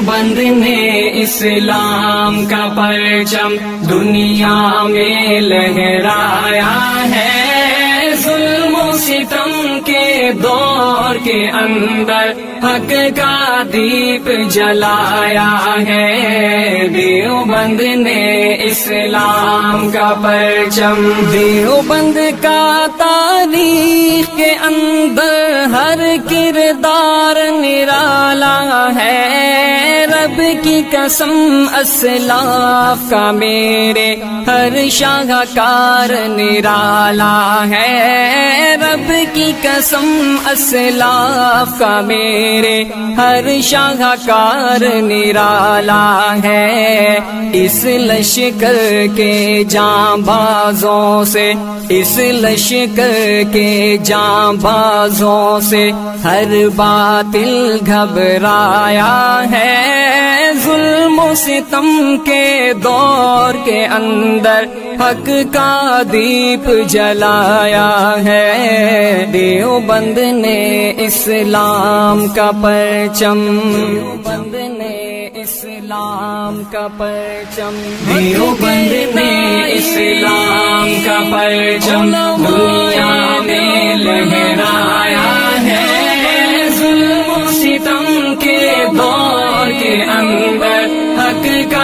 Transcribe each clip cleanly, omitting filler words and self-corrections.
دیوبند نے اسلام کا پرچم دنیا میں لہرایا ہے، ظلم و ستم کے دور کے اندر حق کا دیپ جلایا ہے، دیوبند نے اسلام کا پرچم۔ دیوبند کا تاریخ کے اندر ہر کردار نرالا ہے، رب کی قسم اسلاف کا میرے ہر شاہکار نرالا ہے، رب کی قسم اسلاف کا میرے ہر شاہکار نرالا ہے، اس لشکر کے جانبازوں سے، اس لشکر کے جانبازوں سے ہر باطل گھبرایا ہے، ظلم و ستم کے دور کے اندر حق کا دیپ جلایا ہے، دیوبند نے اسلام کا پرچم، دیوبند نے اسلام کا پرچم، دیوبند نے اسلام کا پرچم دنیا میں لہرایا ہے، ظلم و ستم کے دور کے اندر حق کا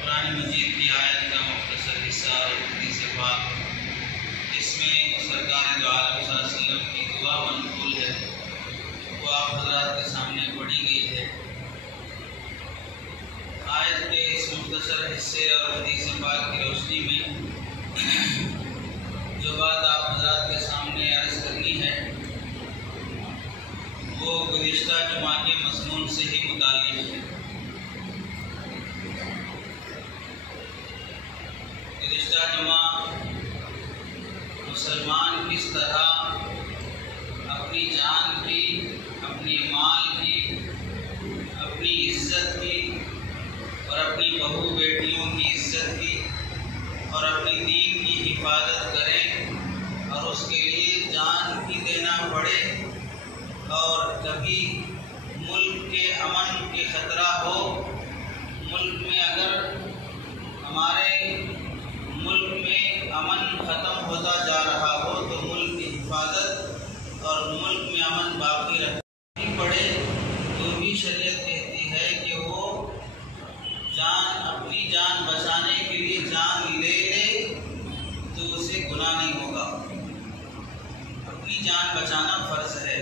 قرآن مجید کی آیت کا مختصر حصہ اور حدیث پاک، اس میں سرکار دو عالم صلی اللہ علیہ وسلم کی دعا منقول ہے، وہ آپ حضرات کے سامنے پڑھی گئی ہے۔ آیت کے اس مختصر حصے اور حدیث پاک کی روشنی میں جو بات آپ حضرات کے سامنے عرض کرنی ہے وہ گزشتہ جمعہ کے مضمون سے ہی متعلق ہے۔ گزشتہ جمعہ مسلمان کس طرح اپنی جان کی، اپنی مال کی، اپنی عزت کی اور اپنی بہو بیٹیوں کی عزت کی اور اپنی دین کی حفاظت کریں اور اس کے لیے جان بھی دینا پڑے، اور کبھی ملک کے امن کے خطرہ ہو، ملک میں اگر ہمارے ملک میں امن ختم ہوتا جا رہا ہو تو ملک کی حفاظت اور ملک میں امن باقی رکھنی پڑے، تو بھی شریعت کہتی ہے کہ وہ جان اپنی جان بچانے کے لیے جان لے لے تو اسے گناہ نہیں ہوگا۔ اپنی جان بچانا فرض ہے،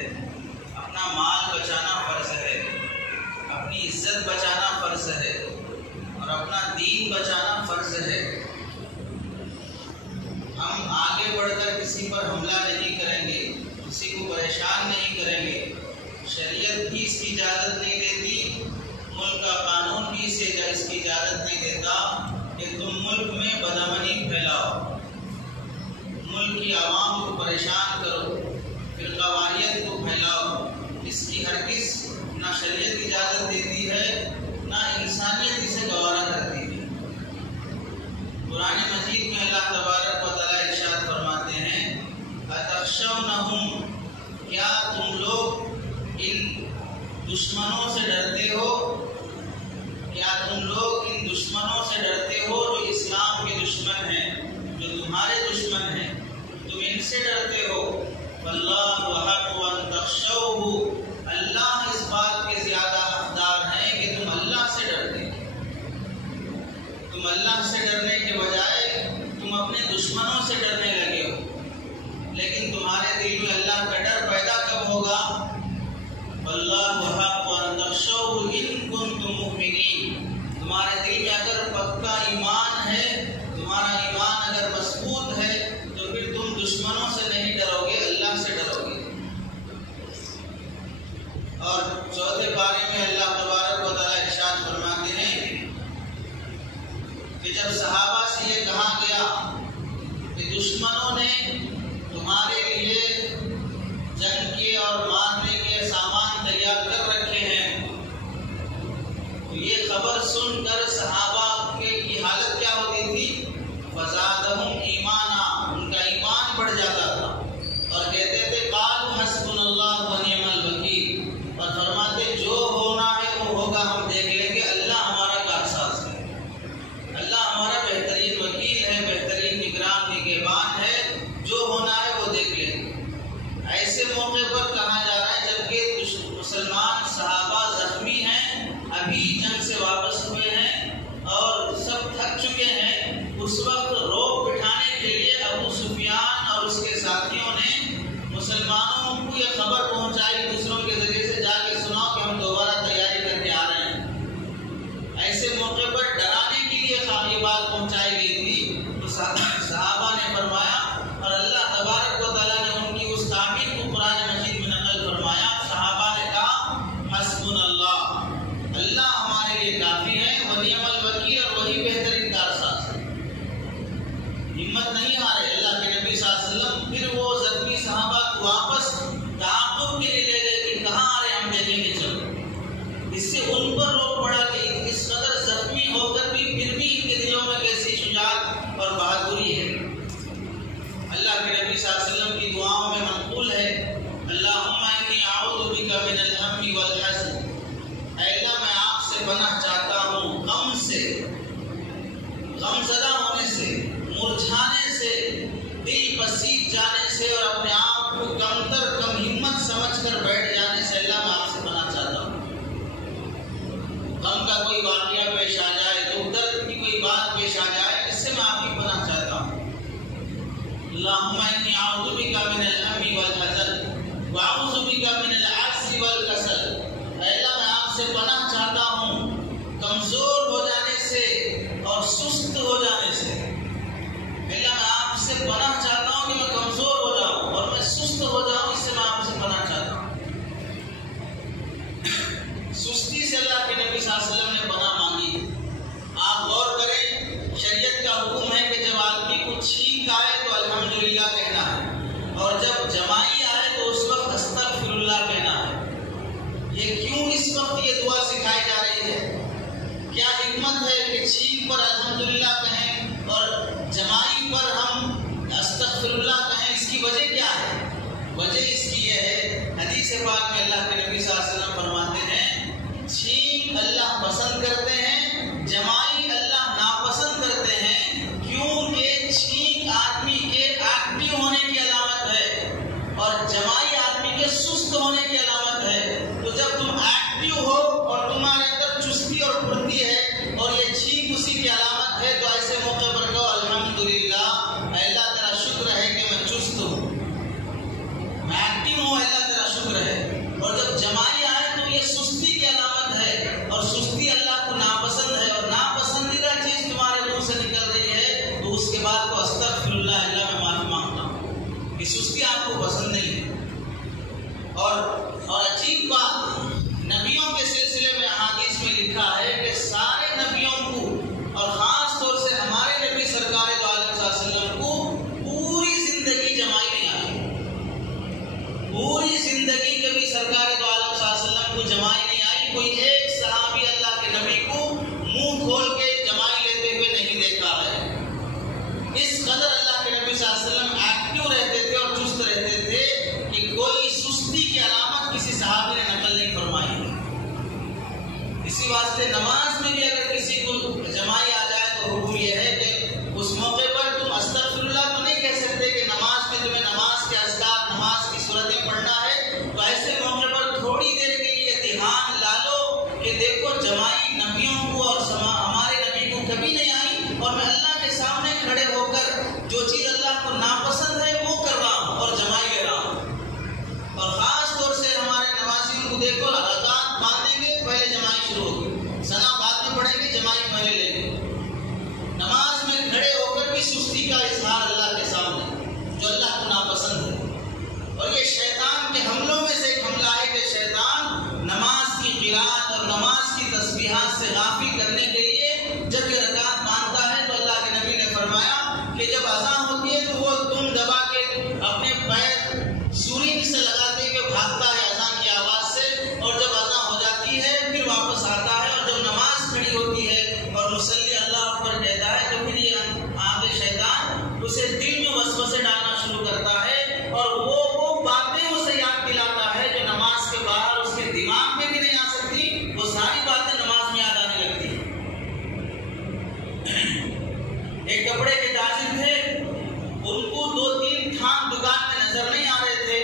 اپنا مال بچانا فرض ہے، اپنی عزت بچانا فرض ہے اور اپنا دین بچانا فرض ہے۔ ہم آگے بڑھ کر کسی پر حملہ نہیں کریں گے، کسی کو پریشان نہیں کریں گے۔ شریعت بھی اس کی اجازت نہیں دیتی، ملک کا قانون بھی اس کی اجازت نہیں دیتا کہ تم ملک میں بدامنی پھیلاؤ، ملک کی عوام کو پریشان کرو، فرقہ واریت کو پھیلاؤ۔ اس کی ہرگز نہ شریعت اجازت دیتی ہے نہ انسانیت اسے گوارا کرتی ہے۔ قرآن مجید میں اللہ تبارک و تعالیٰ ارشاد فرماتے ہیں اتخشونہم، کیا تم لوگ ان دشمنوں سے ڈرتے ہو؟ کیا تم لوگ ان دشمنوں سے ڈرتے ہو جو اسلام کے دشمن ہیں، جو تمہارے دشمن ہیں؟ تم ان سے ڈرتے ہو؟ واللہ احق ان تخشوہ، اللہ اس بات کے زیادہ حقدار ہیں کہ تم اللہ سے ڈرتے ہو۔ تم اللہ سے ڈرنے کے بجائے تم اپنے دشمنوں سے ڈرنے لگے ہو، لیکن تمہارے دل میں اللہ کا ڈر پیدا کب ہوگا؟ واللہ احق ان تخشوہ ان کنتم مؤمنین، تمہارے دل میں اگر پکا ایمان ہے، تمہارا ایمان اگر مضبوط ہے تو پھر تم دشمنوں سے نہیں ڈرو گے، اللہ سے ڈرو گے۔ اور چوتھے پارے میں اللہ تبارک و تعالیٰ ارشاد فرماتے ہیں کہ جب صحابہ سے یہ کہا گیا کہ دشمنوں نے تمہارے لیے جنگ کے اور مارنے کے سامان تیار کر رکھے ہیں، تو یہ خبر سن کر صحابہ کی حالت کیا ہوتی تھی؟ فزادہم ایمانا، ان کا ایمان بڑھ جاتا تھا اور کہتے تھے قالوا حسبنا اللہ ونعم الوکیل، اور فرماتے جو ہونا ہے وہ ہوگا، ہم دیکھ لیں گے، اللہ ہمارا کارساز ہے، اللہ ہمارا بہترین وکیل ہے، بہترین نگران نگہبان ہے، جو ہونا ہے وہ دیکھ لیں گے۔ ایسے موقع پر کہا جا رہا ہے جبکہ مسلمان صحابہ زخمی ہیں، ابھی جنگ سے واپس ہوئے ہیں اور سب تھک چکے ہیں، اس وقت روک بٹھانے کے لیے ابو سفیان اور اس کے ساتھیوں نے مسلمانوں کو یہ خبر پہنچائی دوسروں کے ذریعے سے، جا کے سناؤ کہ ہم دوبارہ تیاری کر کے آ رہے ہیں۔ ایسے موقع پر ڈرانے کے لیے یہ بات پہنچائی گئی تھی، تو صحابہ نے فرمایا اور اللہ تبارک و تعالیٰ نے ان کی اس تعبیر کو قرآن مجید میں نقل فرمایا۔ صحابہ نے کہا حسبنا اللہ، اللہ ہمارے لیے کافی ہے، ونعم الوکیل، اور وہی بہترین کارساز ہے۔ ہمت نہیں ہارے اللہ کے نبی صلی اللہ علیہ وسلم، پھر وہ زخمی صحابہ کو واپس تعاقب کے لیے لے گئے کہ کہاں آ رہے، ہم دیکھیں گے چلو۔ اس سے ان پر روک پڑا کہ اس قدر زخمی ہو کر بھی پھر بھی ان کے دلوں میں کیسی شجاعت اور بہادری ہے۔ اللہ کے نبی صلی اللہ علیہ وسلم کی دعاؤں میں منقول ہے اللہم انی اعوذ بک من الہم والحزن، اے اللہ میں آپ سے پناہ چاہتا ہوں غم سے، غم زدہ ہونے سے، مرجھانے سے، دل پسیج جانے سے اور اپنے آپ کو کمتر کم ہمت سمجھ کر بیٹھ جانے سے، اللہ میں آپ سے پناہ چاہتا ہوں۔ غم کا کوئی واقعہ پیش آ جائے، دکھ درد کی کوئی بات پیش آ جائے، اس سے میں آپ کی پناہ چاہتا ہوں۔ اللہم انی اعوذ بک من الہم والحزن واعوذ بک من العجز والکسل، اے اللہ میں آپ سے پناہ چاہتا ہوں کمزور ہو جانے سے اور سست ہو جانے سے۔ اللہ میں آپ سے پناہ چاہتا ہوں کہ میں کمزور ہو جاؤں اور میں سست ہو جاؤں، اس سے میں آپ سے پناہ چاہتا ہوں۔ سستی سے اللہ کے نبی صلی اللہ علیہ وسلم نے پناہ مانگی۔ آپ غور کریں، شریعت کا حکم ہے کہ جب آدمی کو چھینک آئے تو الحمدللہ کہنا ہے، اور جب جمائی آئے تو اس وقت استغفر اللہ کہنا ہے۔ یہ کیوں اس وقت یہ دعا سکھائی جا رہی ہے؟ کیا حکمت ہے کہ چھینک پر الحمدللہ کہیں اور جمائی پر ہم استغفر اللہ کہیں؟ اس کی وجہ کیا ہے؟ وجہ اس کی یہ ہے، حدیث پاک میں اللہ کے نبی صلی اللہ علیہ وسلم فرماتے ہیں چھینک اللہ پسند کرتے ہیں، جمائی اللہ ناپسند کرتے ہیں، کیونکہ چھینک آدمی کے ایکٹیو ہونے کی علامت ہے اور جمائی آدمی کے سست ہونے کی علامت ہے۔ تو جب تم ایکٹیو ہو اور تمہارے اندر چستی اور پھرتی ہے اور یہ چھینک اسی کی کھول کے جمائی لیتے ہوئے نہیں دیکھا ہے۔ اس قدر اللہ کے نبی صلی اللہ علیہ وسلم ایکٹیو رہتے تھے اور چست رہتے تھے کہ کوئی سستی کی علامت کسی صحابی نے نقل نہیں فرمائی۔ اسی واسطے نماز میں بھی اگر کسی کو جمائی آ جائے تو حکم یہ ہے کہ اس موقع پر تم استغفر اللہ تو نہیں کہہ سکتے کہ نماز میں تمہیں نماز کے اذکار، نماز کی صورتیں پڑھنا ہے، تو ایسے موقع پر تھوڑی دیر کے لیے دھیان لا لو کہ دیکھو جمائی نبیوں کو اور ہمارے نبی کو کبھی نہیں آئی، اور میں اللہ کے سامنے کھڑے ہو کر جو چیز اللہ کو ناپسند ہے وہ کر رہا ہوں اور جمائی لے رہا ہوں۔ اور خاص طور سے ہمارے نمازیوں کو دیکھو، رکعت باندھیں گے پہلے جمائی شروع ہوگی، ثنا بعد میں پڑھیں گے، جمائی پہلے لیں گے۔ نماز میں کھڑے ہو کر بھی سستی کا اظہار اللہ کے سامنے جو اللہ کو ناپسند ہے، اور یہ شیطان کے حملوں میں سے ایک حملہ ہے کہ شیطان نماز کی قرات اور نماز کی تسبیحات سے غافل کرنے کے لیے جب یہ رکعت باندھتا ہے تو اللہ کے نبی نے فرمایا کہ جب اذان ہوتی ہے تو وہ دم دبا کے اپنے پیر سوری سے لگاتے ہوئے بھاگتا ہے اذان کی آواز سے، اور جب اذان ہو جاتی ہے پھر واپس آتا ہے، اور جب نماز کھڑی ہوتی ہے اور مصلی اللہ اکبر کہتا ہے تو پھر یہ آگے شیطان اسے دل میں وسوسے ڈالنا شروع کرتا ہے، اور وہ باتیں اسے یاد دلاتا ہے جو نماز کے باہر اس کے دماغ میں بھی نہیں آ سکتی، وہ ساری باتیں نماز میں یاد آنے لگتی ہیں۔ ایک کپڑے کے تاجر تھے، ان کو 2-3 تھان دکان میں نظر نہیں آ رہے تھے،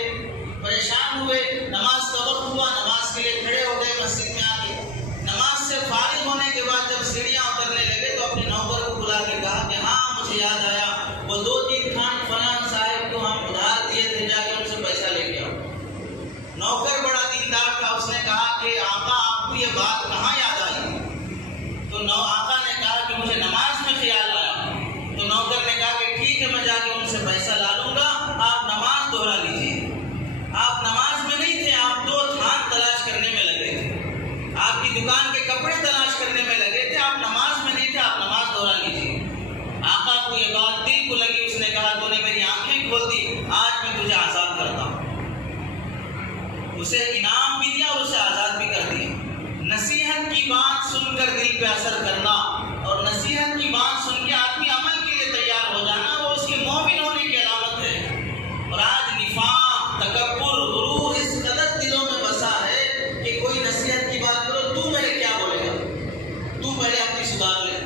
پریشان ہوئے، نماز کا وقت ہوا، نماز کے لیے کھڑے ہو گئے مسجد میں آ کے۔ نماز سے فارغ ہونے کے بعد جب سیڑھیاں اترنے لگے تو اپنے نوکر کو بلا کے کہا کہ ہاں مجھے یاد آیا، وہ 2-3 تھان فلاں صاحب کو ہم ادھار دیے تھے، جا کے ان سے پیسہ لے کے آؤ۔ نوکر بڑا دیندار تھا، اس نے کہا کہ آقا آپ کو یہ بات کہاں یاد آئی؟ تو آقا نے کہا کہ مجھے نماز میں خیال آیا۔ تو نوکر نے کہا کہ ٹھیک ہے میں جا کے ان سے پیسہ لا لوں گا، آپ نماز دوہرا لیجیے۔ آپ نماز میں نہیں تھے، آپ 2 تھان تلاش کرنے میں لگے تھے، آپ کی دکان کے کپڑے تلاش کرنے میں لگے تھے، آپ نماز میں نہیں تھے، آپ نماز دوہرا لیجیے۔ آقا کو یہ بات دل کو لگی، اس نے کہا تو نے میری آنکھیں کھول دی، آج میں تجھے آزاد کرتا ہوں۔ اسے انعام بھی دیا اور اسے آزاد بھی کر دیا۔ نصیحت کی بات سن کر دل پہ اثر کرنا اور نصیحت کی بات سن کے آدمی عمل کے لیے تیار ہو جانا، وہ اس کے مومن ہونے کی علامت ہے۔ اور آج نفاق، تکبر، غرور اس قدر دلوں میں بسا ہے کہ کوئی نصیحت کی بات کرو تو میرے کیا بولے گا، تو پہلے اپنی سدھار لے،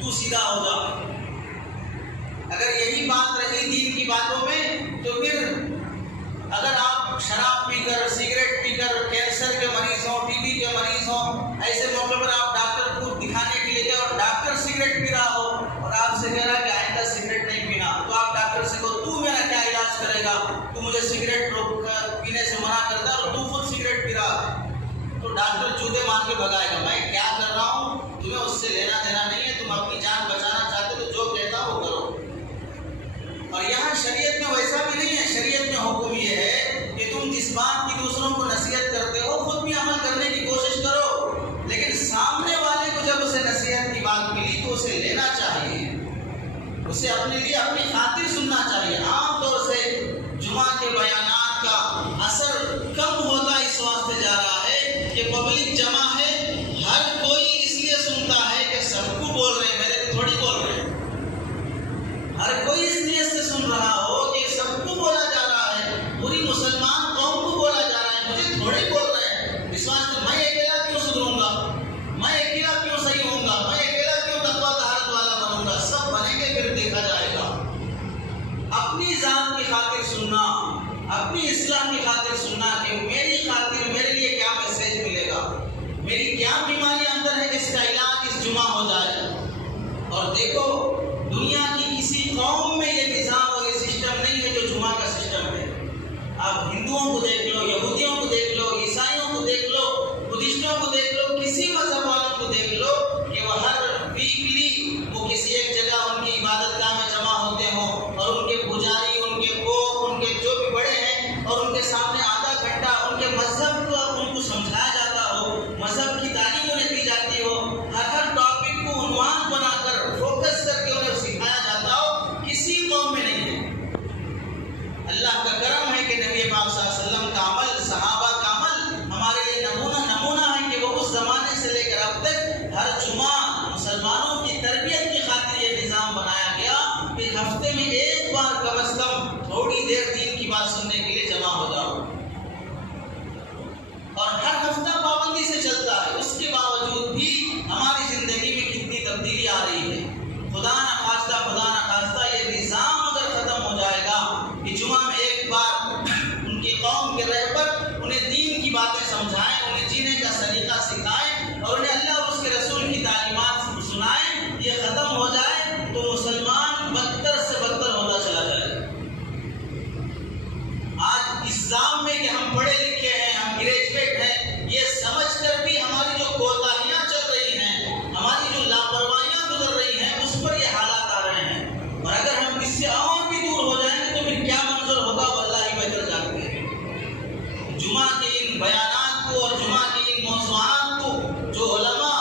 تو سیدھا ہو جا۔ اگر یہی بات رہی دین کی باتوں میں تو پھر اگر آپ شراب پی کر، سگریٹ پی کر، کینسر کے مریض ہوں، ٹی بی کے مریض ہوں، ایسے موقع پر آپ ڈاکٹر کو دکھانے کے لیے گئے اور ڈاکٹر سگریٹ پی رہا ہو اور آپ سے کہہ رہا ہے کہ آئندہ سگریٹ نہیں پینا، تو آپ ڈاکٹر سے کہو تو میرا کیا علاج کرے گا، تو مجھے سگریٹ پینے سے منع کرتا ہے اور تو خود سگریٹ پی رہا ہے، تو ڈاکٹر جوتے مان کے بھگائے گا، میں کیا کر رہا ہوں، تمہیں اس سے لینا دینا نہیں ہے، تم اپنی جان بچانا چاہتے تو جو کہتا وہ کرو۔ اور یہاں شریعت میں ویسا بھی نہیں ہے، شریعت میں حکم یہ ہے کہ تم جس بات کی دوسروں کو نصیحت کرتے ہو خود بھی عمل کرنے کی کوشش کرو، لیکن سامنے والے کو جب اسے نصیحت کی بات ملی تو اسے لینا چاہیے، اسے اپنے لیے اپنی خاطر سننا چاہیے۔ عام طور سے جمعہ کے بیانات کا اثر کم ہوتا اس واسطے جا رہا ہے کہ پبلک جمع ہے، ہر کوئی اس لیے سنتا ہے کہ سب کو بول رہے ہیں، میرے تھوڑی بول رہے ہیں، ہر کوئی اس نیت سے سن رہا ہو کہ سب کو بولا جا رہا ہے، پوری مسلمان قوم کو بولا جا رہا ہے، مجھے تھوڑے بول رہے ہیں، اس واسطے میں اکیلا کیوں سدھروں گا، میں اکیلا کیوں صحیح ہوں گا، میں اکیلا کیوں تقویٰ طہارت والا بنوں گا، سب بنیں گے پھر دیکھا جائے گا۔ اپنی ذات کی خاطر سننا، اپنی اصلاح کی خاطر سننا کہ میری خاطر میرے لیے کیا میسج ملے گا، میری کیا بیماری اندر ہے جس کا علاج اس جمعہ ہو جائے۔ اور دیکھو دنیا کی کسی قوم میں یہ نظام اور یہ سسٹم نہیں ہے جو جمعہ کا سسٹم ہے۔ آپ ہندوؤں کو دیکھ لو، یہودیوں کو دیکھ لو، عیسائیوں کو دیکھ لو، بدھسٹوں کو دیکھ لو، کسی مذہب والوں کو دیکھ لو کہ وہ ہر ویکلی وہ کسی ایک جگہ ان کی عبادت گاہ میں جمع ہوتے ہوں اور ان کے پجاری، ان کے پوپ، ان کے جو بھی بڑے ہیں، اور ان کے سامنے آدھا گھنٹہ ان کے مذہب کو ان کو سمجھایا جاتا ہو، مذہب کی تعلیم انہیں دی جاتی ہو، ہر ٹاپک کو عنوان بنا کر فوکس کر کے انہیں سکھایا جاتا ہو، کسی قوم میں نہیں ہے۔ اللہ کا کرم ہے کہ نبی پاک صلی اللہ علیہ وسلم کا عمل، صحابہ کا عمل ہمارے لیے نمونہ ہے کہ وہ اس زمانے سے لے کر اب تک ہر جمعہ آ رہی ہے. خدا نہ خواستہ یہ نظام اگر ختم ہو جائے گا کہ جمعہ میں ایک بار ان کی قوم کے رہبر انہیں دین کی باتیں سمجھائیں، انہیں جینے کا سلیقہ سکھائیں اور انہیں اللہ اور اس کے رسول کی تعلیمات سنائیں، یہ ختم ہو جائے تو مسلمان بدتر سے بدتر ہوتا چلا جائے. آج اس ذام میں کہ ہم پڑھے لکھے ہیں، ہم گریجویٹ ہیں، یہ سمجھ کر بھی ہماری جو کوتاہیاں چل رہی ہیں، ہماری جو لاپرواہیاں گزر رہی ہیں، اس پر یہ حالات آ رہے ہیں. اور اگر ہم اس سے اور بھی دور ہو جائیں گے تو پھر کیا منظر ہوگا وہ اللہ ہی بہتر جانتے ہیں. جمعہ کے ان بیانات کو اور جمعہ کے ان موضوعات کو جو علماء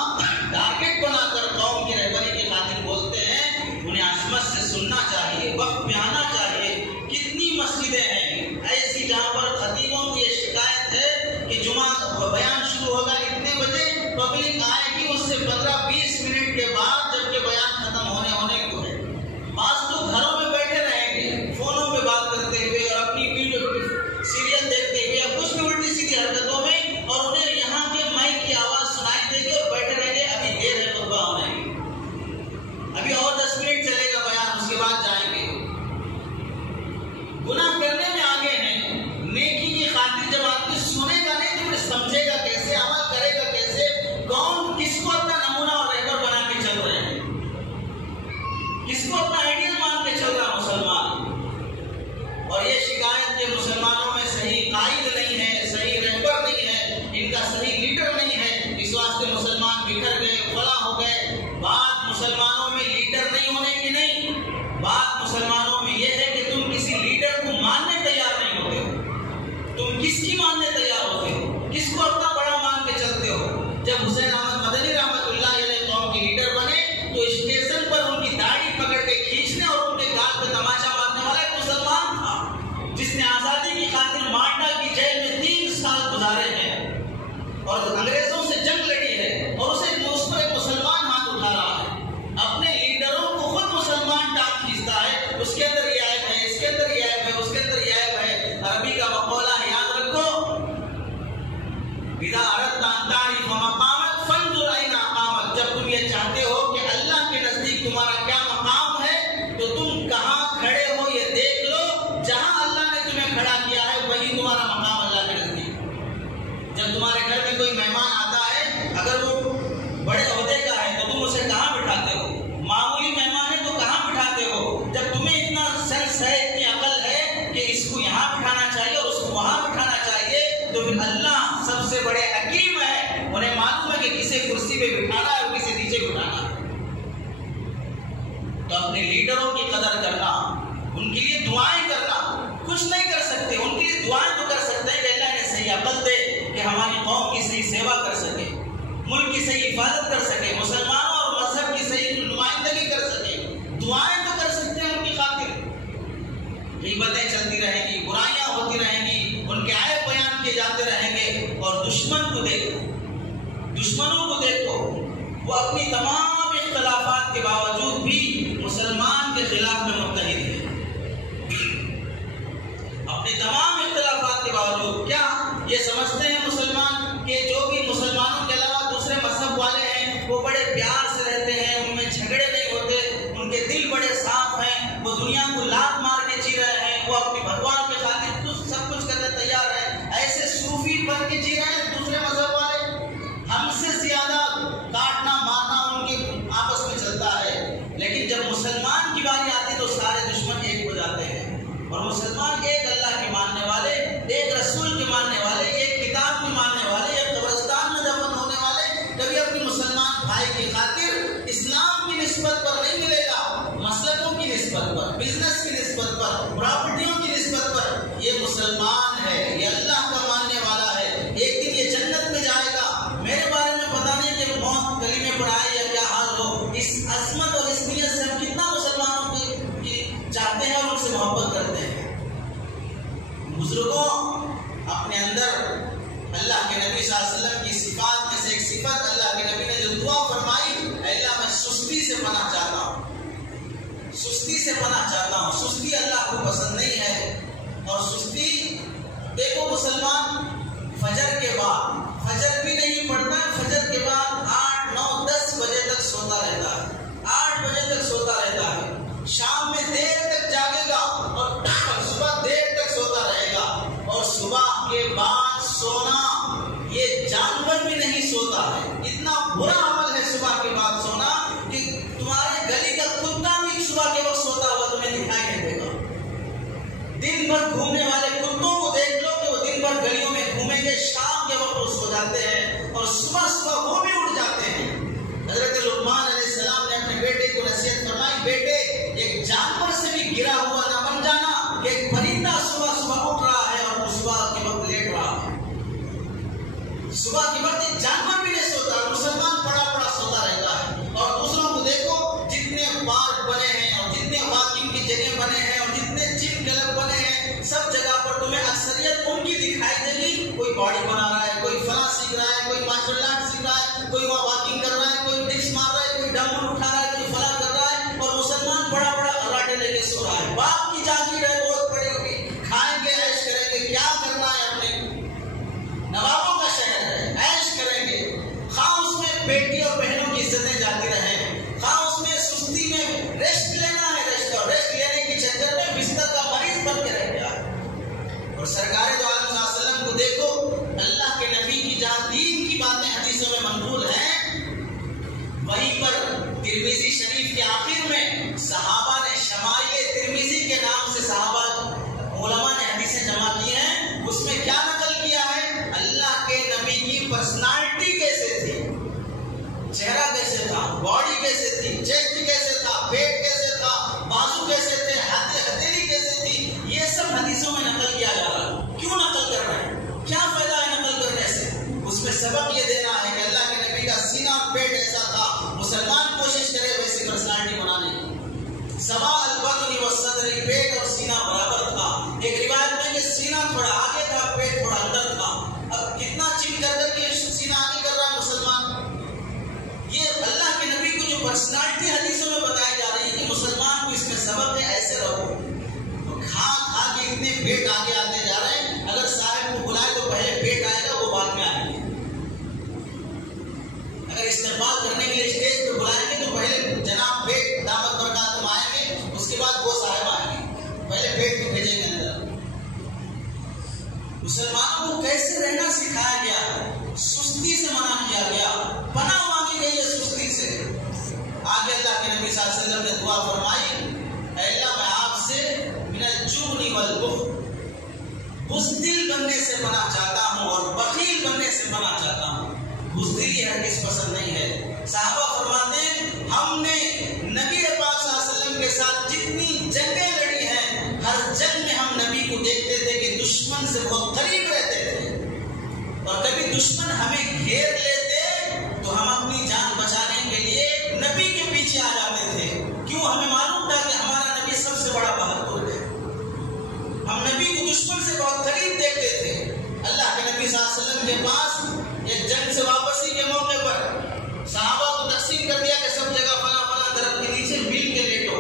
ٹارگٹ بنا کر قوم کی رہبری کی خاطر بولتے ہیں، انہیں عظمت سے سننا چاہیے، وقت پہ آنا چاہیے. کتنی مسجدیں ہیں ایسی جہاں پر خطیبوں کی یہ شکایت ہے کہ جمعہ بیان شروع ہوگا اتنے بجے، پبلک آئے گی اس سے 15-20 منٹ کے بعد جبکہ بیان ختم ہونے کو ہے. بعض تو گھروں میں بیٹھے رہیں گے فونوں پہ بات کرتے ہوئے اور اپنی ویڈیو سیریل دیکھتے ہوئے یا کچھ بھی الٹی سیدھی حرکتوں میں، اور انہیں یہاں کے مائک کی آواز سنائی دے گی اور بیٹھے رہیں گے. ابھی دیر ہے خطبہ ہونے کی، ابھی اور 10 منٹ چلے گا بیان، اس کے بعد جائیں گے. گناہ کرنے میں آگے ہیں. نیکی کی خاطر جب آدمی سنے گا نہیں تو پھر سمجھے گا کیسے، عمل کرے گا کیسے؟ کون کس کو اپنا نمونہ اور رہبر بنا کے چل رہے ہیں، کس کو اپنا آئیڈیل مان کے چل رہا مسلمان؟ اور یہ شکایت کہ مسلمانوں میں صحیح قائد نہیں ہے، صحیح رہبر نہیں ہے، ان کا صحیح لیڈر نہیں ہے، اس واسطے مسلمان بکھر گئے، فلاں ہو گئے. بات مسلمانوں میں لیڈر نہیں ہونے کی نہیں، بات مسلمانوں میں یہ ہے کہ تم کسی لیڈر کو ماننے تیار نہیں ہوتے ہو. تم کس کی ماننے تیار ہوتے ہو؟ کس کو اپنا بڑا مان کے چلتے ہو؟ جب حسین احمد مدنی رحمۃ اللہ علیہ قوم کے لیڈر بنے تو اسٹیشن پر ان کی داڑھی پکڑ کے کھینچنے اور ان کے گال پہ تماشا مارنے والا ایک مسلمان تھا جس نے آزادی کی خاطر مانڈا کی جیل میں 3 سال گزارے ہیں اور انگریزوں سے جنگ لڑی ہے، اور اسے اس پر ایک مسلمان ہاتھ اٹھا رہا ہے. اپنے لیڈروں کو خود مسلمان ٹانگ کھینچتا ہے، اس کے اندر یہ عیب ہے، اس کے اندر یہ عیب ہے، اس کے اندر یہ عیب ہے. عربی کا مقولہ ہے، یاد رکھو، اذا اردت ان تعرف مقامک فانظر این اقامک. جب تم یہ چاہتے ہو کہ اللہ کے نزدیک تمہارا کیا مقام ہے تو تم کہاں کھڑے ہو یہ دیکھ لو. جہاں اللہ نے تمہیں کھڑا کیا ہے وہی تمہارا مقام اللہ کے نزدیک. جب تمہارے گھر میں کوئی مہمان آتا ہے، اگر وہ بڑے عہدے کا ہے تو تم اسے کہاں بٹھاتے ہو؟ معمولی مہمان ہے تو کہاں بٹھاتے ہو؟ جب تمہیں اتنا سینس ہے، اتنی عقل ہے کہ اس کو یہاں بٹھانا چاہیے اور اس کو وہاں بٹھانا چاہیے، تو پھر اللہ سب سے بڑے حکیم ہے، انہیں معلوم ہے کہ کسے کرسی پہ بٹھانا ہے اور کسے نیچے بٹھانا ہے. تو اپنے لیڈروں کی قدر کرنا، ان کے لیے دعائیں کرنا. کچھ نہیں کر سکتے، ان کے لیے دعائیں تو کر سکتے ہیں کہ اللہ نے صحیح عقل دے کہ ہماری قوم کی صحیح سیوا کر سکے، ملک کی صحیح حفاظت کر سکے، مسلمانوں اور مذہب کی صحیح نمائندگی کر سکے. دعائیں تو کر سکتے ہیں ان کی خاطر. غیبتیں چلتی رہیں گی، برائیاں ہوتی رہیں گی، ان کے عیب بیان کیے جاتے رہیں گے. اور دشمن کو دیکھو، دشمنوں کو دیکھو، وہ اپنی تمام اختلافات کے باوجود بھی مسلمان کے خلاف میں متحد ہے. اپنے تمام اختلافات کے باوجود کیا یہ سمجھتے ہیں مسلمان کہ جو بھی مسلمانوں کے علاوہ دوسرے مذہب والے ہیں وہ بڑے پیار سے رہتے ہیں، ان میں جھگڑے نہیں ہوتے، ان کے دل بڑے صاف ہیں، وہ دنیا کو لات مار کے جی رہے ہیں، وہ اپنی بھگوان کے خاطر سب کچھ کرنے تیار ہیں، ایسے صوفی بن کے جی رہے ہیں دوسرے مذہب والے. ہم سے زیادہ کاٹنا مارنا ان کے آپس میں چلتا ہے. لیکن جب مسلمان کی باری آتی تو سارے دشمن ایک ہو جاتے ہیں. اور مسلمان ایک اللہ کے ماننے والے، ایک رسول کے ماننے والے، ایک کتاب کے ماننے والے، ایک قبرستان میں دفن ہونے والے کبھی اپنی مسلمان بھائی کی خاطر اسلام کی نسبت پر نہیں ملے گا، مسلکوں کی نسبت پر، بزنس کی نسبت پر، پراپرٹیوں کی نسبت پر. یہ مسلمان ہے، یہ اللہ کا ماننے والا ہے، ایک دن یہ جنت میں جائے گا. میرے بارے میں پتا نہیں کہ موت گلی میں پڑھائے یا کیا حال ہو. اس عظمت اور اس نیت سے ہم کتنا مسلمانوں کی چاہتے ہیں اور ان سے محبت کرتے ہیں. بزرگوں اپنے اندر اللہ کے نبی صلی اللہ علیہ وسلم کی صفات میں سے ایک صفت اللہ کے نبی نے جو دعا فرمائی، اللہ میں سستی سے پناہ چاہتا ہوں، سستی سے پناہ چاہتا ہوں. سستی اللہ کو پسند نہیں ہے. اور سستی دیکھو مسلمان فجر کے بعد، فجر بھی نہیں پڑھتا، فجر کے بعد 8، 9، 10 بجے تک سوتا رہتا ہے. ترمذی شریف کے آخر میں صحابہ نے شمائل ترمذی کے نام سے صحابہ علماء نے حدیثیں جمع کی ہیں، اس میں کیا نقل کیا ہے؟ اللہ کے نبی کی پرسنالٹی کیسے تھی، چہرہ کیسے تھا، باڈی کیسے تھی، چیسٹ کیسے تھا، پیٹ کیسے تھا، بازو کیسے تھے، ہتھیلی کیسے تھی، یہ سب حدیثوں میں نقل کیا جا رہا ہے۔ کیوں نقل کر رہے ہیں؟ کیا فائدہ ہے نقل کرنے سے؟ اس میں سبق یہ دینا ہے کہ اللہ کے نبی کا سینہ اور پیٹ ایسا تھا، مسلمان کوشش کرے ویسی پرسنالٹی بنانے کی۔ سوا البطن والصدر، پیٹ اور سینہ برابر تھا۔ ایک روایت میں کہ سینہ تھوڑا آگے تھا، پیٹ تھوڑا اندر تھا۔ اب کتنا چل کر کے سینہ آگے کر رہا ہے مسلمان۔ یہ اللہ کے نبی کو جو پرسنالٹی حدیثوں میں بتائی جا رہی ہے کہ مسلمان کو اس میں سبق ہے، ایسے رہو۔ تو کھا کھا کے اتنے پیٹ آگے آتے جا رہے ہیں، اگر صاحب کو بلائے تو پہلے پیٹ آئے گا، وہ بعد میں آئیں گے۔ اگر استقبال کرنے کے لیے اسٹیج پہ بلائیں گے تو پہلے جناب پیٹ دعوت برکاتہم آئیں گے، اس کے بعد وہ صاحب آئیں گے، پہلے پیٹ کو بھیجیں گے اندر۔ مسلمانوں کو کیسے رہنا سکھایا گیا، سستی سے منع کیا گیا، پناہ مانگی گئی ہے سستی سے۔ آگے اللہ کے نبی صلی اللہ علیہ وسلم نے دعا فرمائی، اے اللہ میں آپ سے من الجبن والبخل، بزدل بننے سے منع چاہتا ہوں اور بخیل بننے سے منع چاہتا ہوں۔ بزدلی ہرگز پسند نہیں ہے۔ صحابہ فرماتے ہیں ہم نے نبی پاک صلی اللہ علیہ وسلم کے ساتھ جتنی جنگیں لڑی ہیں، ہر جنگ میں ہم نبی کو دیکھتے تھے کہ دشمن سے بہت قریب رہتے تھے، اور کبھی دشمن ہمیں گھیر لیتے تو ہم اپنی جان بچانے کے لیے نبی کے پیچھے آ جاتے تھے۔ کیوں؟ ہمیں معلوم تھا کہ ہمارا نبی سب سے بڑا بہادر ہے۔ ہم نبی کو دشمن سے بہت قریب دیکھتے تھے۔ اللہ کے نبی صلی اللہ علیہ وسلم کے پاس ایک جنگ سے واپسی کے موقع پر صحابہ کو تقسیم کر دیا کہ سب جگہ فلاں فلاں درخت کے نیچے مل کے لیٹو،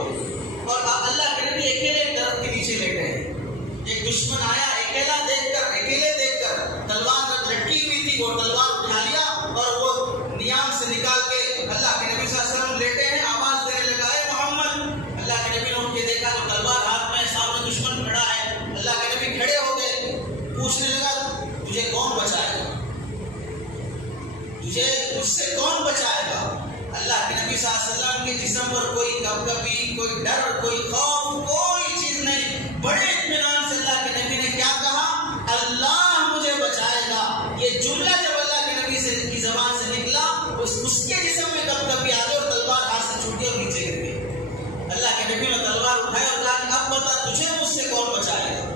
اور اللہ کے نبی اکیلے درخت کے نیچے لیٹے۔ ایک دشمن آیا، اکیلے دیکھ کر تلوار لٹکی ہوئی تھی، وہ تلوار اٹھا لیا اور وہ نیام سے نکال کے اللہ کے نبی صلی اللہ علیہ وسلم لیٹے ہیں، آواز دینے لگا ہے محمد۔ اللہ کے نبی نے اٹھ کے دیکھا تو تلوار ہاتھ میں، سامنے دشمن کھڑا ہے۔ اللہ کے نبی کھڑے ہو گئے، پوچھنے لگا تجھے کون بچائے گا، تجھے مجھ سے کون بچائے گا؟ اللہ کے نبی صلی اللہ علیہ وسلم کے جسم پر کوئی کبھی کوئی ڈر، کوئی خوف، کوئی چیز نہیں۔ بڑے اطمینان سے اللہ کے نبی نے کیا کہا؟ اللہ مجھے بچائے گا۔ یہ جملہ جب اللہ کے نبی سے کی زبان سے نکلا، اس کے جسم میں کبھی آ گئے اور تلوار ہاتھ سے چھوٹی اور نیچے گر گئی۔ اللہ کے نبی نے تلوار اٹھائی اور کہا کہ اب بتا تجھے مجھ سے کون بچائے گا؟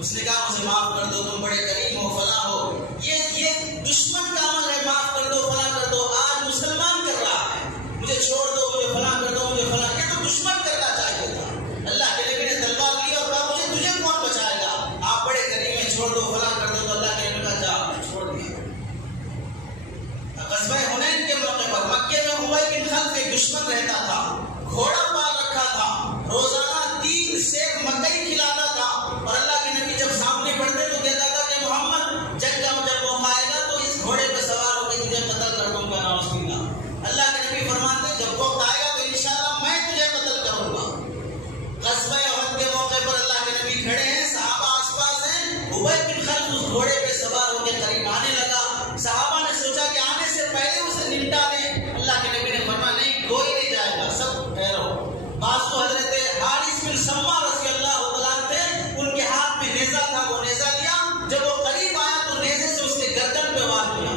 اس نے کہا مجھے معاف کر دو، تم بڑے کریم ہو، فلاں ہو۔ یہ دشمن کا عمل ہے، معاف کر دو، فلاں کر دو۔ آج مسلمان کر رہا ہے، مجھے چھوڑ دو، مجھے فلاں کر دو، مجھے فلاں۔ یہ تو دشمن کرنا چاہیے تھا۔ اللہ کے نبی نے تلوار لی اور کہا مجھے تجھے کون بچائے گا؟ آپ بڑے کریم ہیں، چھوڑ دو، فلاں کر دو۔ تو اللہ کے نبی نے کہا جا، چھوڑ دیا۔ غزوہ حنین کے موقع پر مکے میں ابی بن خلف ایک دشمن رہتا تھا، گھوڑا پال رکھا تھا، روزانہ 3 سیب مکئی کھلاتا تھا، اور اللہ کے نبی جب سامنے پڑھتے تو کہتا تھا کہ محمد جنگ کا جب موقع آئے گا تو اس گھوڑے پہ سوار ہو کے تجھے قتل کر دوں گا، نعوذ باللہ۔ اللہ کے نبی فرماتے جب وقت آئے گا تو انشاءاللہ میں تجھے قتل کروں گا۔ غزوہ احد کے موقع پر اللہ کے نبی کھڑے ہیں، صحابہ آس پاس ہیں، ابی بن خلف اس گھوڑے پہ سوار ہو کے قریب آنے لگا۔ صحابہ نے سوچا کہ آنے سے پہلے اسے نمٹا دیں۔ اللہ کے نبی نے فرمایا نہیں، کوئی نہیں جائے گا، سب ٹھہرو۔ بعض حضرت حارث بن سما رضی اللہ عنہ تھے، ان کے ہاتھ میں نیزہ تھا، وہ نیزہ لیا، جب وہ قریب آیا تو نیزے سے اس کے گردن پہ وار کیا،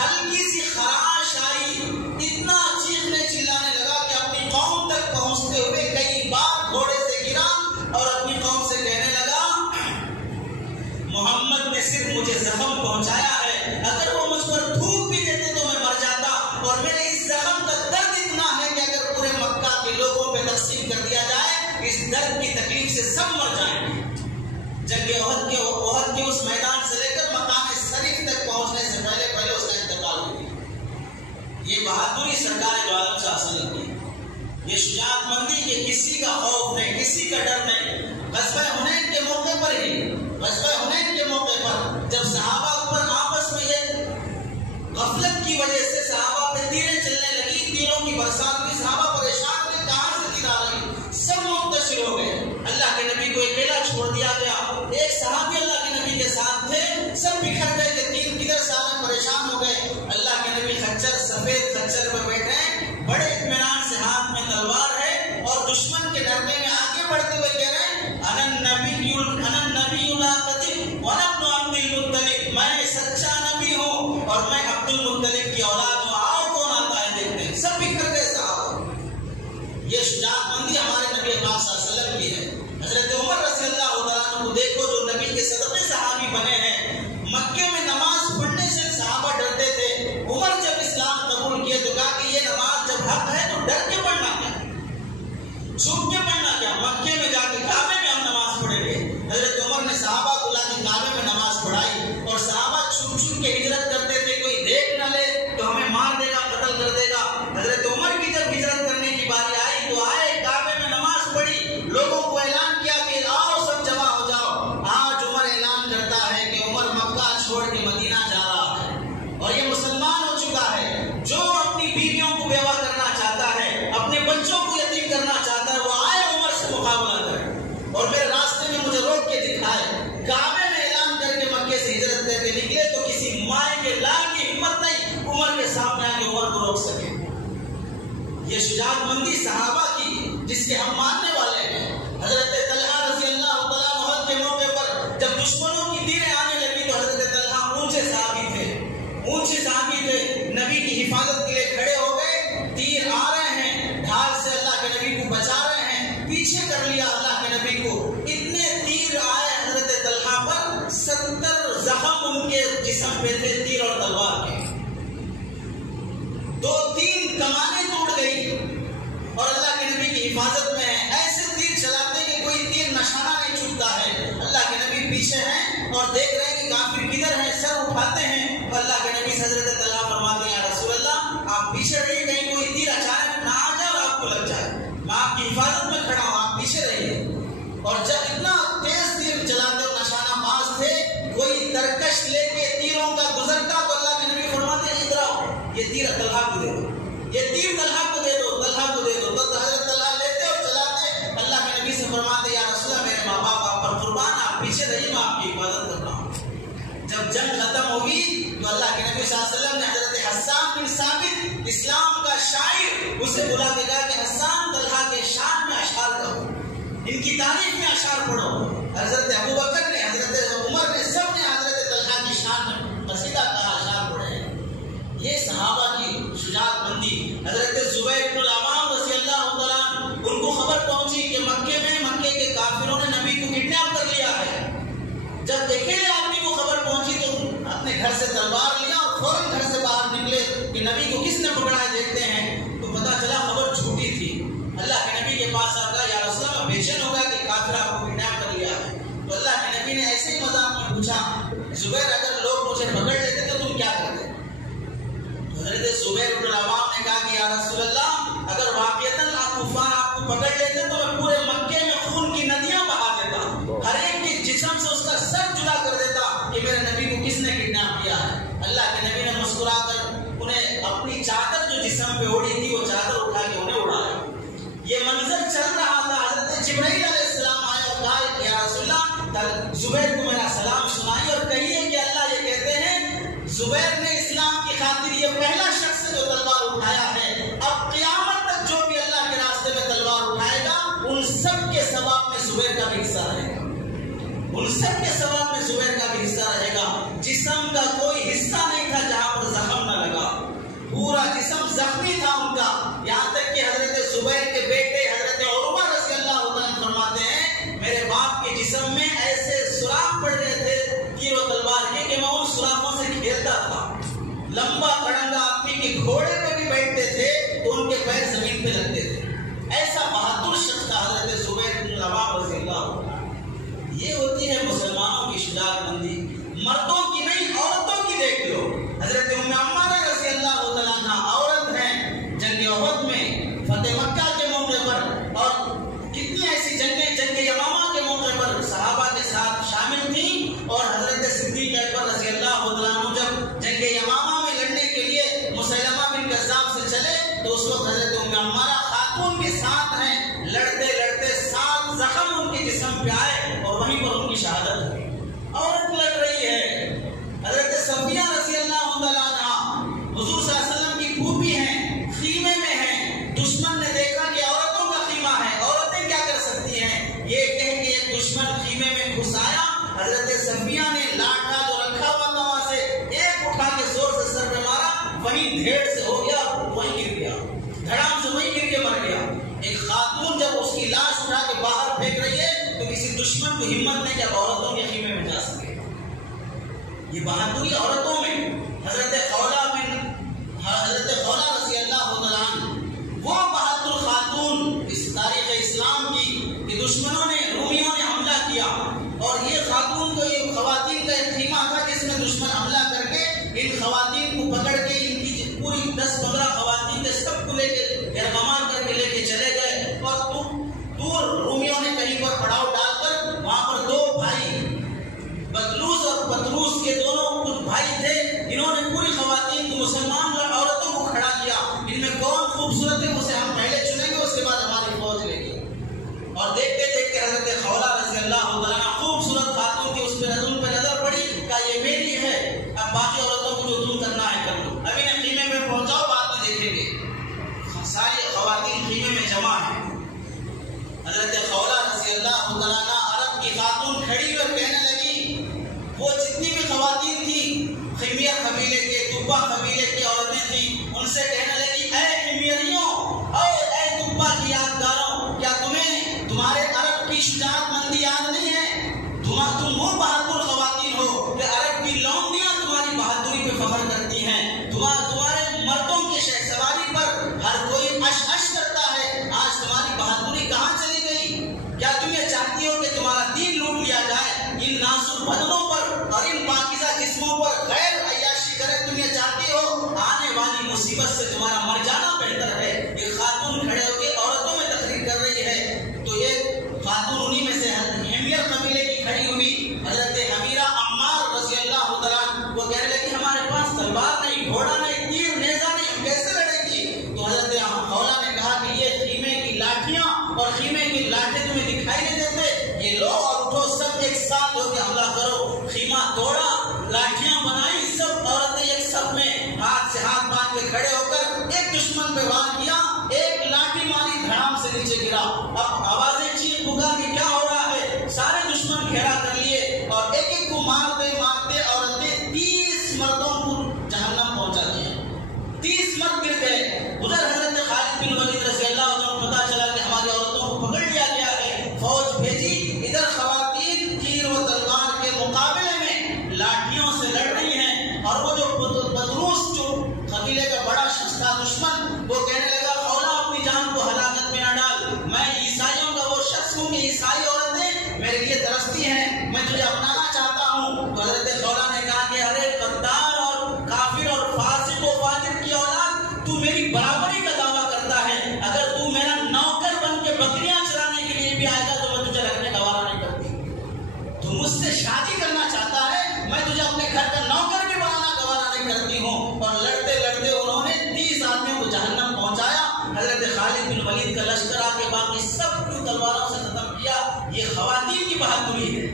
ہلکی سی خراش آئی، اتنا چیخنے چلانے لگا کہ اپنی قوم تک پہنچتے ہوئے کئی بار گھوڑے سے گرا اور اپنی قوم سے کہنے لگا محمد نے صرف مجھے زخم پہنچایا ہے، اگر وہ مجھ پر تھوک بھی دیتے تو میں مر جاتا، اور میرے اس زخم کا درد اتنا ہے کہ اگر پورے مکہ کے لوگوں پہ تقسیم کر دیا جائے، اس درد کی تکلیف سے سب مر جائیں گے۔ جنگ احد کے اس میدان سے لے کر مقام شریف تک پہنچنے سے پہلے اس کا انتقال ہو گیا۔ یہ بہادری سرکار دو عالم صلی اللہ علیہ وسلم کی، یہ شجاعت مندی کہ کسی کا خوف نہیں، کسی کا ڈر نہیں۔ غزوہ حنین کے موقع پر جب صحابہ پر آپس میں یہ غفلت کی وجہ سے صحابہ پہ تیریں چلنے لگی، تیروں کی برسات میں صحابہ پریشان تھے، کہاں سے تیر آ رہی، سب منتشر ہو گئے۔ اللہ کے نبی کو اکیلا چھوڑ دیا گیا، ایک صحابی اللہ کے نبی کے ساتھ تھے، سب بکھر گئے کہ تین کدھر سے آنے، پریشان ہو گئے۔ اللہ کے نبی خچر، سفید خچر پہ بیٹھے، کے نغمے میں آگے بڑھتے ہوئے کہہ رہے ہیں انا النبی لا کذب وانا ابن عبد المطلب، میں سچا نبی ہوں اور میں عبد المطلب کی اولاد ہوں، آؤ کون آتا ہے دیکھتے ہیں۔ سب بکھر گئے صحابہ۔ یہ شجاعت مندی ہمارے نبی پاک صلی اللہ علیہ وسلم کی ہے۔ حضرت عمر رضی اللہ تعالیٰ عنہ کو دیکھو جو نبی کے صدقے صحابی بنے ہیں۔ مکے میں نماز پڑھنے سے صحابہ ڈرتے تھے، عمر جب اسلام قبول کیے تو کہا کہ یہ نماز جب حق ہے تو ڈر کے پڑھنا کیا، چھپ کے پڑھنا کیا، مکے میں جا کے کعبے میں ہم نماز پڑھیں گے۔ حضرت عمر نے صحابہ کو لا کے کعبے میں نماز پڑھائی اور صحابہ چھپ چھپ کے ہجرت کرتے تھے، کوئی دیکھ نہ لے تو ہمیں مار دے گا، قتل کر دے گا۔ حضرت عمر کی جب ہجرت کرنے کی باری آئی تو آئے، کعبے میں نماز پڑھی، لوگوں کو اعلان کیا کہ آؤ سب جمع ہو جاؤ۔ آج عمر اعلان کرتا ہے کہ عمر مکہ چھوڑ کے مدینہ جا رہا ہے اور یہ مسلمان ہو چکا ہے۔ جو اپنی بیویوں کو بیوہ کرنا چاہتا ہے، اپنے بچوں کو یتیم کرنا چاہتا ہے، وہ آئے عمر سے مقابلہ کرے اور میرے راستے میں مجھے روک کے دکھائے۔ کعبے میں اعلان کر کے مکے سے ہجرت کر کے نکلے تو کسی مائیں کے لال کی ہمت نہیں عمر کے سامنے آ کے عمر کو روک سکے۔ یہ شجاعت مندی صحابہ کی جس کے ہم ماننے والے ہیں۔ حضرت طلحہ رضی اللہ تعالیٰ عنہ کے موقع پر جب دشمنوں کی تیریں آنے لگی تو حضرت طلحہ اونچے صحابی تھے، نبی کی حفاظت کے لیے کھڑے ہو گئے۔ تیر آ رہے ہیں، ڈھال سے اللہ کے نبی کو بچا رہے ہیں، پیچھے کر لیا اللہ کے نبی کو۔ اتنے تیر آئے حضرت طلحہ پر، 70 زخم ان کے جسم پہ تھے تیر اور تلوار کے۔ 2-3 کمانیں ٹوٹ گئی اور اللہ کے نبی کی حفاظت میں ہے۔ ایسے تیر چلاتے کہ کوئی تیر نشانہ نہیں چھوٹتا ہے۔ اللہ کے نبی پیچھے ہیں اور دیکھ رہے ہیں کہ کافر کدھر ہیں، سر اٹھاتے ہیں اور اللہ کے نبی سے حضرت طلحہ فرماتے ہیں یا رسول اللہ آپ پیچھے رہیے، کہیں کوئی تیر اچانک نہ آ جائے اور آپ کو لگ جائے، میں آپ کی حفاظت میں کھڑا ہوں، آپ پیچھے رہیے۔ اور جب اتنا تیز تیر چلاتے اور نشانہ باز تھے، کوئی ترکش لے کے تیروں کا گزرتا تو اللہ کے نبی فرماتے ہیں ادھر آؤ، یہ تیر طلحہ کو دے دو، یہ تیر طلحہ کو دے دو، طلحہ کو دے دو۔ تو حضرت طلحہ لیتے اور چلاتے، اللہ کے نبی سے فرماتے یا رسول اللہ میرے ماں باپ آپ پر قربان، آپ پیچھے رہیے، میں آپ کی حفاظت کر رہا ہوں۔ جب جنگ ختم ہوگی تو اللہ کے نبی صلی اللہ علیہ وسلم نے حضرت حسان بن ثابت اسلام کا شاعر اسے بلا کے کہا کہ حسان طلحہ کے شان میں اشعار کہو، ان کی تعریف میں اشعار پڑھو۔ حضرت ابو بکر نے، حضرت عمر نے، سب نے حضرت طلحہ کی شان میں قصیدہ کہا، اشعار پڑھے۔ یہ صحابہ کی شجاعت مندی۔ حضرت زبیر بن العوام رضی اللہ تعالیٰ عنہ، ان کو خبر پہنچی کہ مکے کے کافروں نے نبی کو کڈنیپ کر لیا ہے۔ جب اکیلے آدمی کو خبر پہنچی تو اپنے گھر سے تلوار لیا اور فوراً گھر سے باہر نکلے کہ نبی کو کس نے پکڑا ہے دیکھتے ہیں۔ تو پتا چلا خبر جھوٹی تھی۔ اللہ کے نبی کے پاس آ کر یا رسول اللہ بے چین ہو گیا کہ کافر آپ کو کڈنیپ کر لیا ہے۔ تو اللہ کے نبی نے ایسے ہی مذاق میں پوچھا زبیر اگر لوگ مجھے پکڑ لیتے تو تم کیا کرتے؟ حضرت زبیر بن العوام نے کہا کہ یا رسول اللہ اگر واقعتاً کفار آپ کو پکڑ لیتے تو میں پورے مکے میں خون کی ندیاں بہا دیتا، ہر ایک کے جسم سے اس کا سر جدا کر دیتا کہ میرے نبی کو کس نے کڈنیپ کیا ہے۔ اللہ کے نبی نے مسکرا کر انہیں اپنی چادر جو جسم پہ اوڑھی تھی وہ چادر اٹھا کے انہیں اڑایا۔ یہ منظر چل رہا تھا، حضرت جبرائیل علیہ السلام آئے اور کہا کہ یا رسول اللہ زبیر کو میرا سلام سنائیے اور کہیے کہ اللہ یہ کہتے ہیں زبیر نے اسلام کی خاطر یہ پہلا شخص جو تلوار اٹھایا ہے، اب قیامت تک جو بھی اللہ کے راستے میں تلوار اٹھائے گا ان سب کے ثواب میں زبیر کا بھی حصہ رہے گا، ان سب کے ثواب میں زبیر کا بھی حصہ رہے گا۔ جسم کا کوئی حصہ نہیں تھا جہاں پر زخم نہ لگا، پورا جسم زخمی تھا ان کا، یہاں تک کہ حضرت زبیر کے بیٹے حضرت عروہ رضی اللہ عنہ فرماتے ہیں میرے باپ کے جسم میں ایسے سوراخ پڑ رہے تھے تیر و تلوار کے کہ میں ان سوراخوں سے کھیلتا تھا۔ لمبا کڑنگا آدمی کے گھوڑے پہ بھی بیٹھتے تھے تو ان کے پیر زمین پہ لگتے تھے، ایسا بہادر شخص تھا حضرت زبیر بن العوام رضی اللہ عنہ۔ یہ ہوتی ہے مسلمانوں کی شجاعت مندی، مردوں کی نہیں عورتوں کی دیکھ لو۔ حضرت ام عمارہ رضی اللہ تعالیٰ عنہ عورت ہیں، جنگ احد میں، فتح مکہ کے موقع پر اور کتنی ایسی جنگیں، جنگ یمامہ کے موقع پر صحابہ کے ساتھ شامل تھیں۔ اور حضرت صدیق اکبر رضی اللہ تعالیٰ عنہ جب جنگ یمامہ میں لڑنے کے لیے مسیلمہ بن کذاب سے چلے تو اس وقت حضرت ام عمارہ خاتون کے ساتھ ہیں، لڑتے لڑتے 7 زخم ان کے جسم پہ آئے اور وہیں پر ان کی شہادت ہوئی۔ عورت لڑ رہی ہے۔ حضرت صفیہ رضی اللہ تعالیٰ عنہ حضور صلی اللہ علیہ وسلم کی پھوپھی ہیں، خیمے میں ہیں، دشمن نے دیکھا کہ عورتوں کا خیمہ ہے، عورتیں بھیڑ سے ہو گیا وہیں گر گیا، دھڑام سے وہیں گر کے مر گیا۔ ایک خاتون جب اس کی لاش اٹھا کے باہر پھینک رہی ہے تو کسی دشمن کو ہمت نہیں کہ اب عورتوں کے خیمے میں جا سکے۔ یہ بہادری عورتوں میں حضرت خولہ رضی اللہ عنہ وہ بہادر خاتون اس تاریخ اسلام کی کہ دشمنوں نے رومیوں نے حملہ کیا، اور یہ خاتون کو یہ خواتین کا ایک خیمہ تھا جس میں دشمن حملہ کر کے ان خواتین کو پکڑ کے ان کی پوری 10-15 خواتین کے سب کو لے کے ارغمان کر کے لے کے چلے گئے، اور دور رومیوں نے کہیں پر پڑاؤ ڈال کر وہاں پر دو بھائی بطلوس اور پطروس کے دونوں کچھ بھائی تھے، انہوں نے پوری خواتین کو مسلمان اور عورتوں کو کھڑا کیا، ان میں کون خوبصورت ہے اسے ہم پہلے چنیں گے، اس کے بعد ہماری فوج لے گی۔ اور دیکھتے دیکھتے حضرت خولہ رضی اللہ عنہ خوبصورت خاتون کی اس پہ نظر پڑی، کہا یہ میری ہے، اب باقی عورتوں کو جو تم کرنا ہے کر لو، ابھی نے خیمے میں پہنچاؤ، بعد میں دیکھیں گے۔ ساری خواتین خیمے میں جمع ہیں۔ حضرت خولہ رضی اللہ عنہ عرب کی خاتون کھڑی اور کہنے لگی، وہ جتنی بھی خواتین تھی خیمیہ قبیلے کے دبا قبیلے کی عورتیں تھیں، ان سے کہنے لگی اے خیمیریوں اور اے دبا کی یادگاروں، کیا تمہیں تمہارے عرب کی شجاعت مندی یاد نہیں ہے؟ تم وہ بہادر خواتین ہو کہ عرب کی لونڈیاں تمہاری بہادری پہ فخر کرتی ہیں، تمہارے مردوں کی شہسواری پر ہر کوئی اش اش کرتا ہے، آج تمہاری بہادری کہاں چلی گئی؟ کیا تم یہ چاہتی ہو کہ تمہارا دین لوٹ لیا جائے، ان نازک بدنوں پر اور ان پاکیزہ جسموں پر غیر عیاشی کرے؟ تم یہ چاہتی ہو آنے والی مصیبت سے تمہارا مر جانا بہتر ہے؟ یہ خاتون کھڑے ہو کے عورتوں میں تقریر کر رہی ہے، تو یہ خاتون انہی میں سے حمیر قبیلے کی کھڑی ہوئی حضرت حمیرہ عمار رضی اللہ عنہ، وہ کہنے لگی ہمارے پاس تلوار نہیں، گھوڑا نہیں، تیر نیزہ نہیں، ہم کیسے لڑیں گی؟ تو حضرت خولہ نے کہا کہ یہ خیمے کی لاٹھیاں اور خیمے کی لاٹھیں تمہیں دکھائی نہیں دیتے، یہ لو اور اٹھو، سب ایک ساتھ ہو کے حملہ کرو۔ خیمہ توڑا، لاٹھیاں بنائی، سب عورتیں ایک سب میں ہاتھ سے ہاتھ باندھ کے کھڑے ہو کر ایک دشمن پہ وار کیا، ایک لاٹھی ماری، دھڑام سے نیچے گرا۔ اب آوازیں چیخ پکار کی کیا ہو رہا ہے، سارے دشمن گھیرا کر لیے اور ایک ایک کو مارتے مارتے عورتیں 30 مردوں کو جہنم پہنچا دیا، 30 مرد گر گئے۔ ادھر حضرت خالد بن ولید رضی اللہ عنہ کو پتا چلا کہ ہماری عورتوں کو پکڑ لیا گیا ہے، فوج بھیجی، ادھر خواتین تیر و تلوار کے مقابلے میں لاٹھیوں سے لڑ رہی ہیں، اور وہ جو پطروس جو قبیلے کا بڑا شخص تھا دشمن، وہ کہنے لگا خولہ اپنی جان کو ہلاکت میں نہ ڈال، میں عیسائیوں کا وہ شخص ہوں کہ عیسائی عورتیں میرے لیے ترستی ہیں، میں تجھے اپنانا چاہتا ہوں۔ تو حضرت خولہ نے کہا کہ ارے غدار اور کافر اور فاسق و فاجر کی اولاد، تو میری برابری کا دعویٰ کرتا ہے، اگر تو میرا نوکر بن کے بکریاں چرانے کے لیے بھی آئے گا تو میں تجھے رکھنے کا وعدہ نہیں کرتی، تو مجھ سے شادی کرنا چاہتا ہے، میں تجھے اپنے گھر کا نوکر بھی بنانا گوارا نہیں کرتی ہوں۔ اور لڑتے لڑتے انہوں نے 30 آدمیوں کو جہنم پہنچایا۔ حضرت خالد بن ولید کا لشکر آ کے باقی سب کو تلواروں سے ختم کیا۔ یہ خواتین کی بہادری ہے،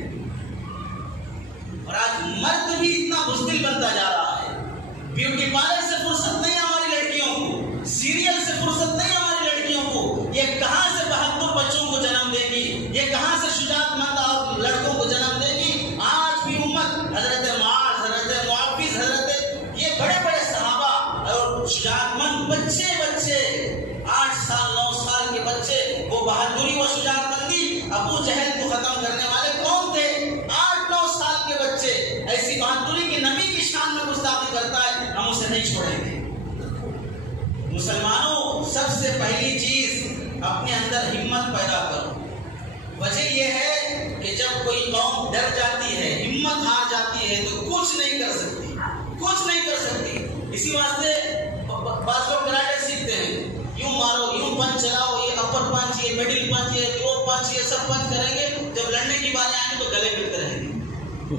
اور آج مرد بھی اتنا بزدل بنتا جا رہا ہے، بیوٹی پارلر سے فرصت نہیں ہماری لڑکیوں کو، سیریل سے فرصت نہیں ہماری لڑکیوں کو، یہ کہاں سے بہادر بچوں کو جنم دے گی، یہ کہاں سے شجاعت مند اور لڑکوں کو جنم دے گی؟ آج بھی امت حضرت معاذ، حضرت معاویہ، حضرت یہ بڑے بڑے صحابہ اور شجاعت مند بچے 8 سال 9 سال کے بچے، وہ بہادری و شجاعت مندی ابو جہل کو ختم کرنے والے کون تھے؟ 8-9 سال کے بچے ایسی بہادری کی نبی کی شان میں گستاخی کرتا ہے، ہم اسے نہیں چھوڑیں گے۔ مسلمانوں، سب سے پہلی چیز اپنے اندر ہمت پیدا کرو۔ وجہ یہ ہے کہ جب کوئی قوم ڈر جاتی ہے، ہمت ہار جاتی ہے تو کچھ نہیں کر سکتی، کچھ نہیں کر سکتی۔ اسی واسطے بعض لوگ کراٹے سیکھتے ہیں، یوں مارو، یوں پنچ چلاؤ، یہ اپر پنچ، یہ مڈل پنچ، یہ لوور پنچ، یہ سب پنچ کریں گے، جب لڑنے کی بات آئیں گے تو گلے ملتے رہیں گے۔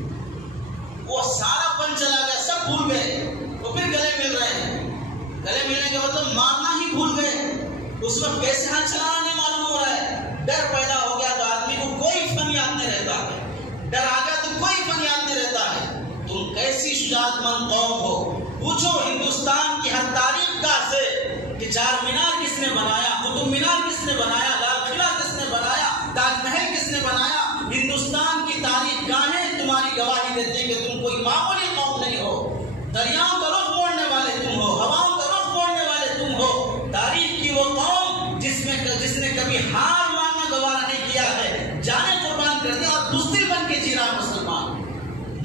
وہ سارا پنچ چلا گیا، سب بھول گئے، وہ پھر گلے مل رہے ہیں۔ گلے ملنے کے مطلب مارنا ہی بھول گئے، اس وقت کیسے ہاتھ چلانا نہیں معلوم ہو رہا ہے۔ ڈر پیدا ہو گیا تو آدمی کو کوئی فن یاد نہیں رہتا ہے، ڈر آ گیا تو کوئی فن یاد نہیں رہتا ہے۔ تم کیسی شجاعت مند قوم ہو، پوچھو ہندوستان کی ہر تاریخ گاہ سے کہ چار مینار کس نے بنایا، قطب مینار کس نے بنایا، لال قلعہ کس نے بنایا، تاج محل کس نے بنایا۔ ہندوستان کی تاریخ گاہیں تمہاری گواہی دیتے ہیں کہ تم کوئی معمولی قوم نہیں ہو، دریاؤں کا رخ موڑنے والے تم ہو، ہواؤں کا کبھی ہار ماننا گوارا نہیں کیا ہے، جانے قربان کر دیا اور بزدل بن کے جی رہا مسلمان۔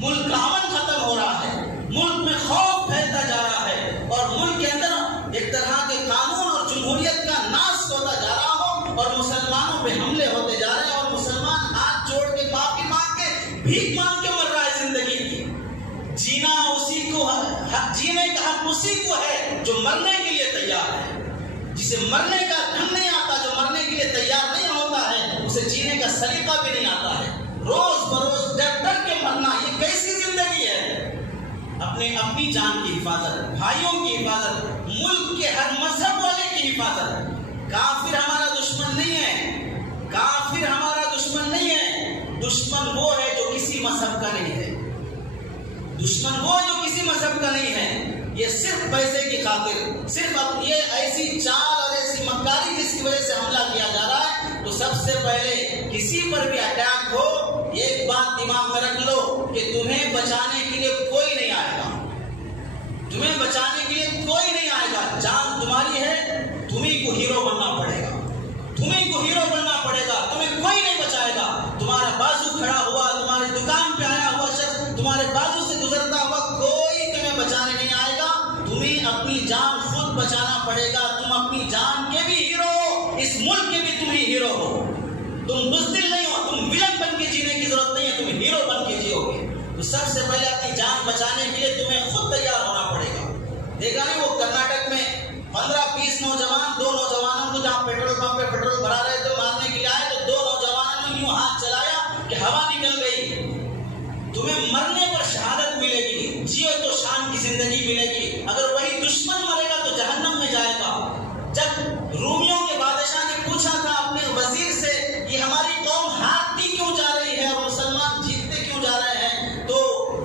ملک کا امن ختم ہو رہا ہے، ملک میں خوف پھیلتا جا رہا ہے، اور ملک کے اندر ایک طرح کے قانون اور جمہوریت کا ناس ہوتا جا رہا ہو، اور مسلمانوں پہ حملے ہوتے جا رہے ہیں، اور مسلمان ہاتھ جوڑ کے معافی مانگ کے بھیک مانگ کے مر رہا ہے زندگی کی۔ جینا اسی کو، جینے کا حق اسی کو ہے جو مرنے کے لیے تیار ہے۔ جسے مرنے کا ڈھنگ نہیں آتا، جو مرنے کے لیے تیار نہیں ہوتا ہے، اسے جینے کا سلیقہ بھی نہیں آتا ہے۔ روز بروز ڈر ڈر کے مرنا، یہ کیسی زندگی ہے؟ اپنی جان کی حفاظت، بھائیوں کی حفاظت، ملک کے ہر مذہب والے کی حفاظت۔ کافر ہمارا دشمن نہیں ہے، کافر ہمارا دشمن نہیں ہے، دشمن وہ ہے جو کسی مذہب کا نہیں ہے، دشمن وہ جو کسی مذہب کا نہیں ہے۔ یہ صرف پیسے کی خاطر، صرف اب یہ ایسی چال اور ایسی مکاری جس کی وجہ سے حملہ کیا جا رہا ہے، تو سب سے پہلے کسی پر بھی اٹیک ہو، ایک بات دماغ میں رکھ لو کہ تمہیں بچانے کے لیے کوئی نہیں آئے گا، تمہیں بچانے کے لیے کوئی نہیں آئے گا۔ جان تمہاری ہے، تمہیں کو ہیرو بننا پڑے گا، تمہیں کو ہیرو بننا پڑے گا، تمہیں کوئی نہیں بچائے گا۔ تمہارا بازو کھڑا ہوا، تمہاری دکان پہ آیا ہوا شخص، تمہارے بازو سے گزرتا ہوا کوئی تمہیں بچانے نہیں آئے گا، تمہیں اپنی جان خود بچانا پڑے گا۔ تم اپنی جان کے بھی ہیرو ہو، اس ملک کے بھی تم ہی ہیرو ہو، تم بزدل نہیں ہو، تم ولن بن کے جینے کی ضرورت نہیں ہے، تم ہیرو بن کے جیو گے۔ تو سب سے پہلے اپنی جان بچانے کے لیے تمہیں خود تیار ہونا پڑے گا۔ دیکھا نہیں وہ کرناٹک میں 15-20 نوجوان، 2 نوجوانوں کو جہاں پیٹرول پمپ پہ پیٹرول بھرا رہے تھے مارنے کے لیے آئے، تو 2 نوجوانوں نے یوں ہاتھ چلایا کہ ہوا نکل گئی۔ تمہیں مرنے پر شہادت ملے گی، جیو تو شان کی زندگی ملے گی۔ اگر وہی دشمن مرے گا تو جہنم میں جائے گا۔ جب رومیوں کے بادشاہ نے پوچھا تھا اپنے وزیر سے، یہ ہماری قوم ہارتی کیوں جا رہی ہے اور مسلمان جیتتے کیوں جا رہے ہیں، تو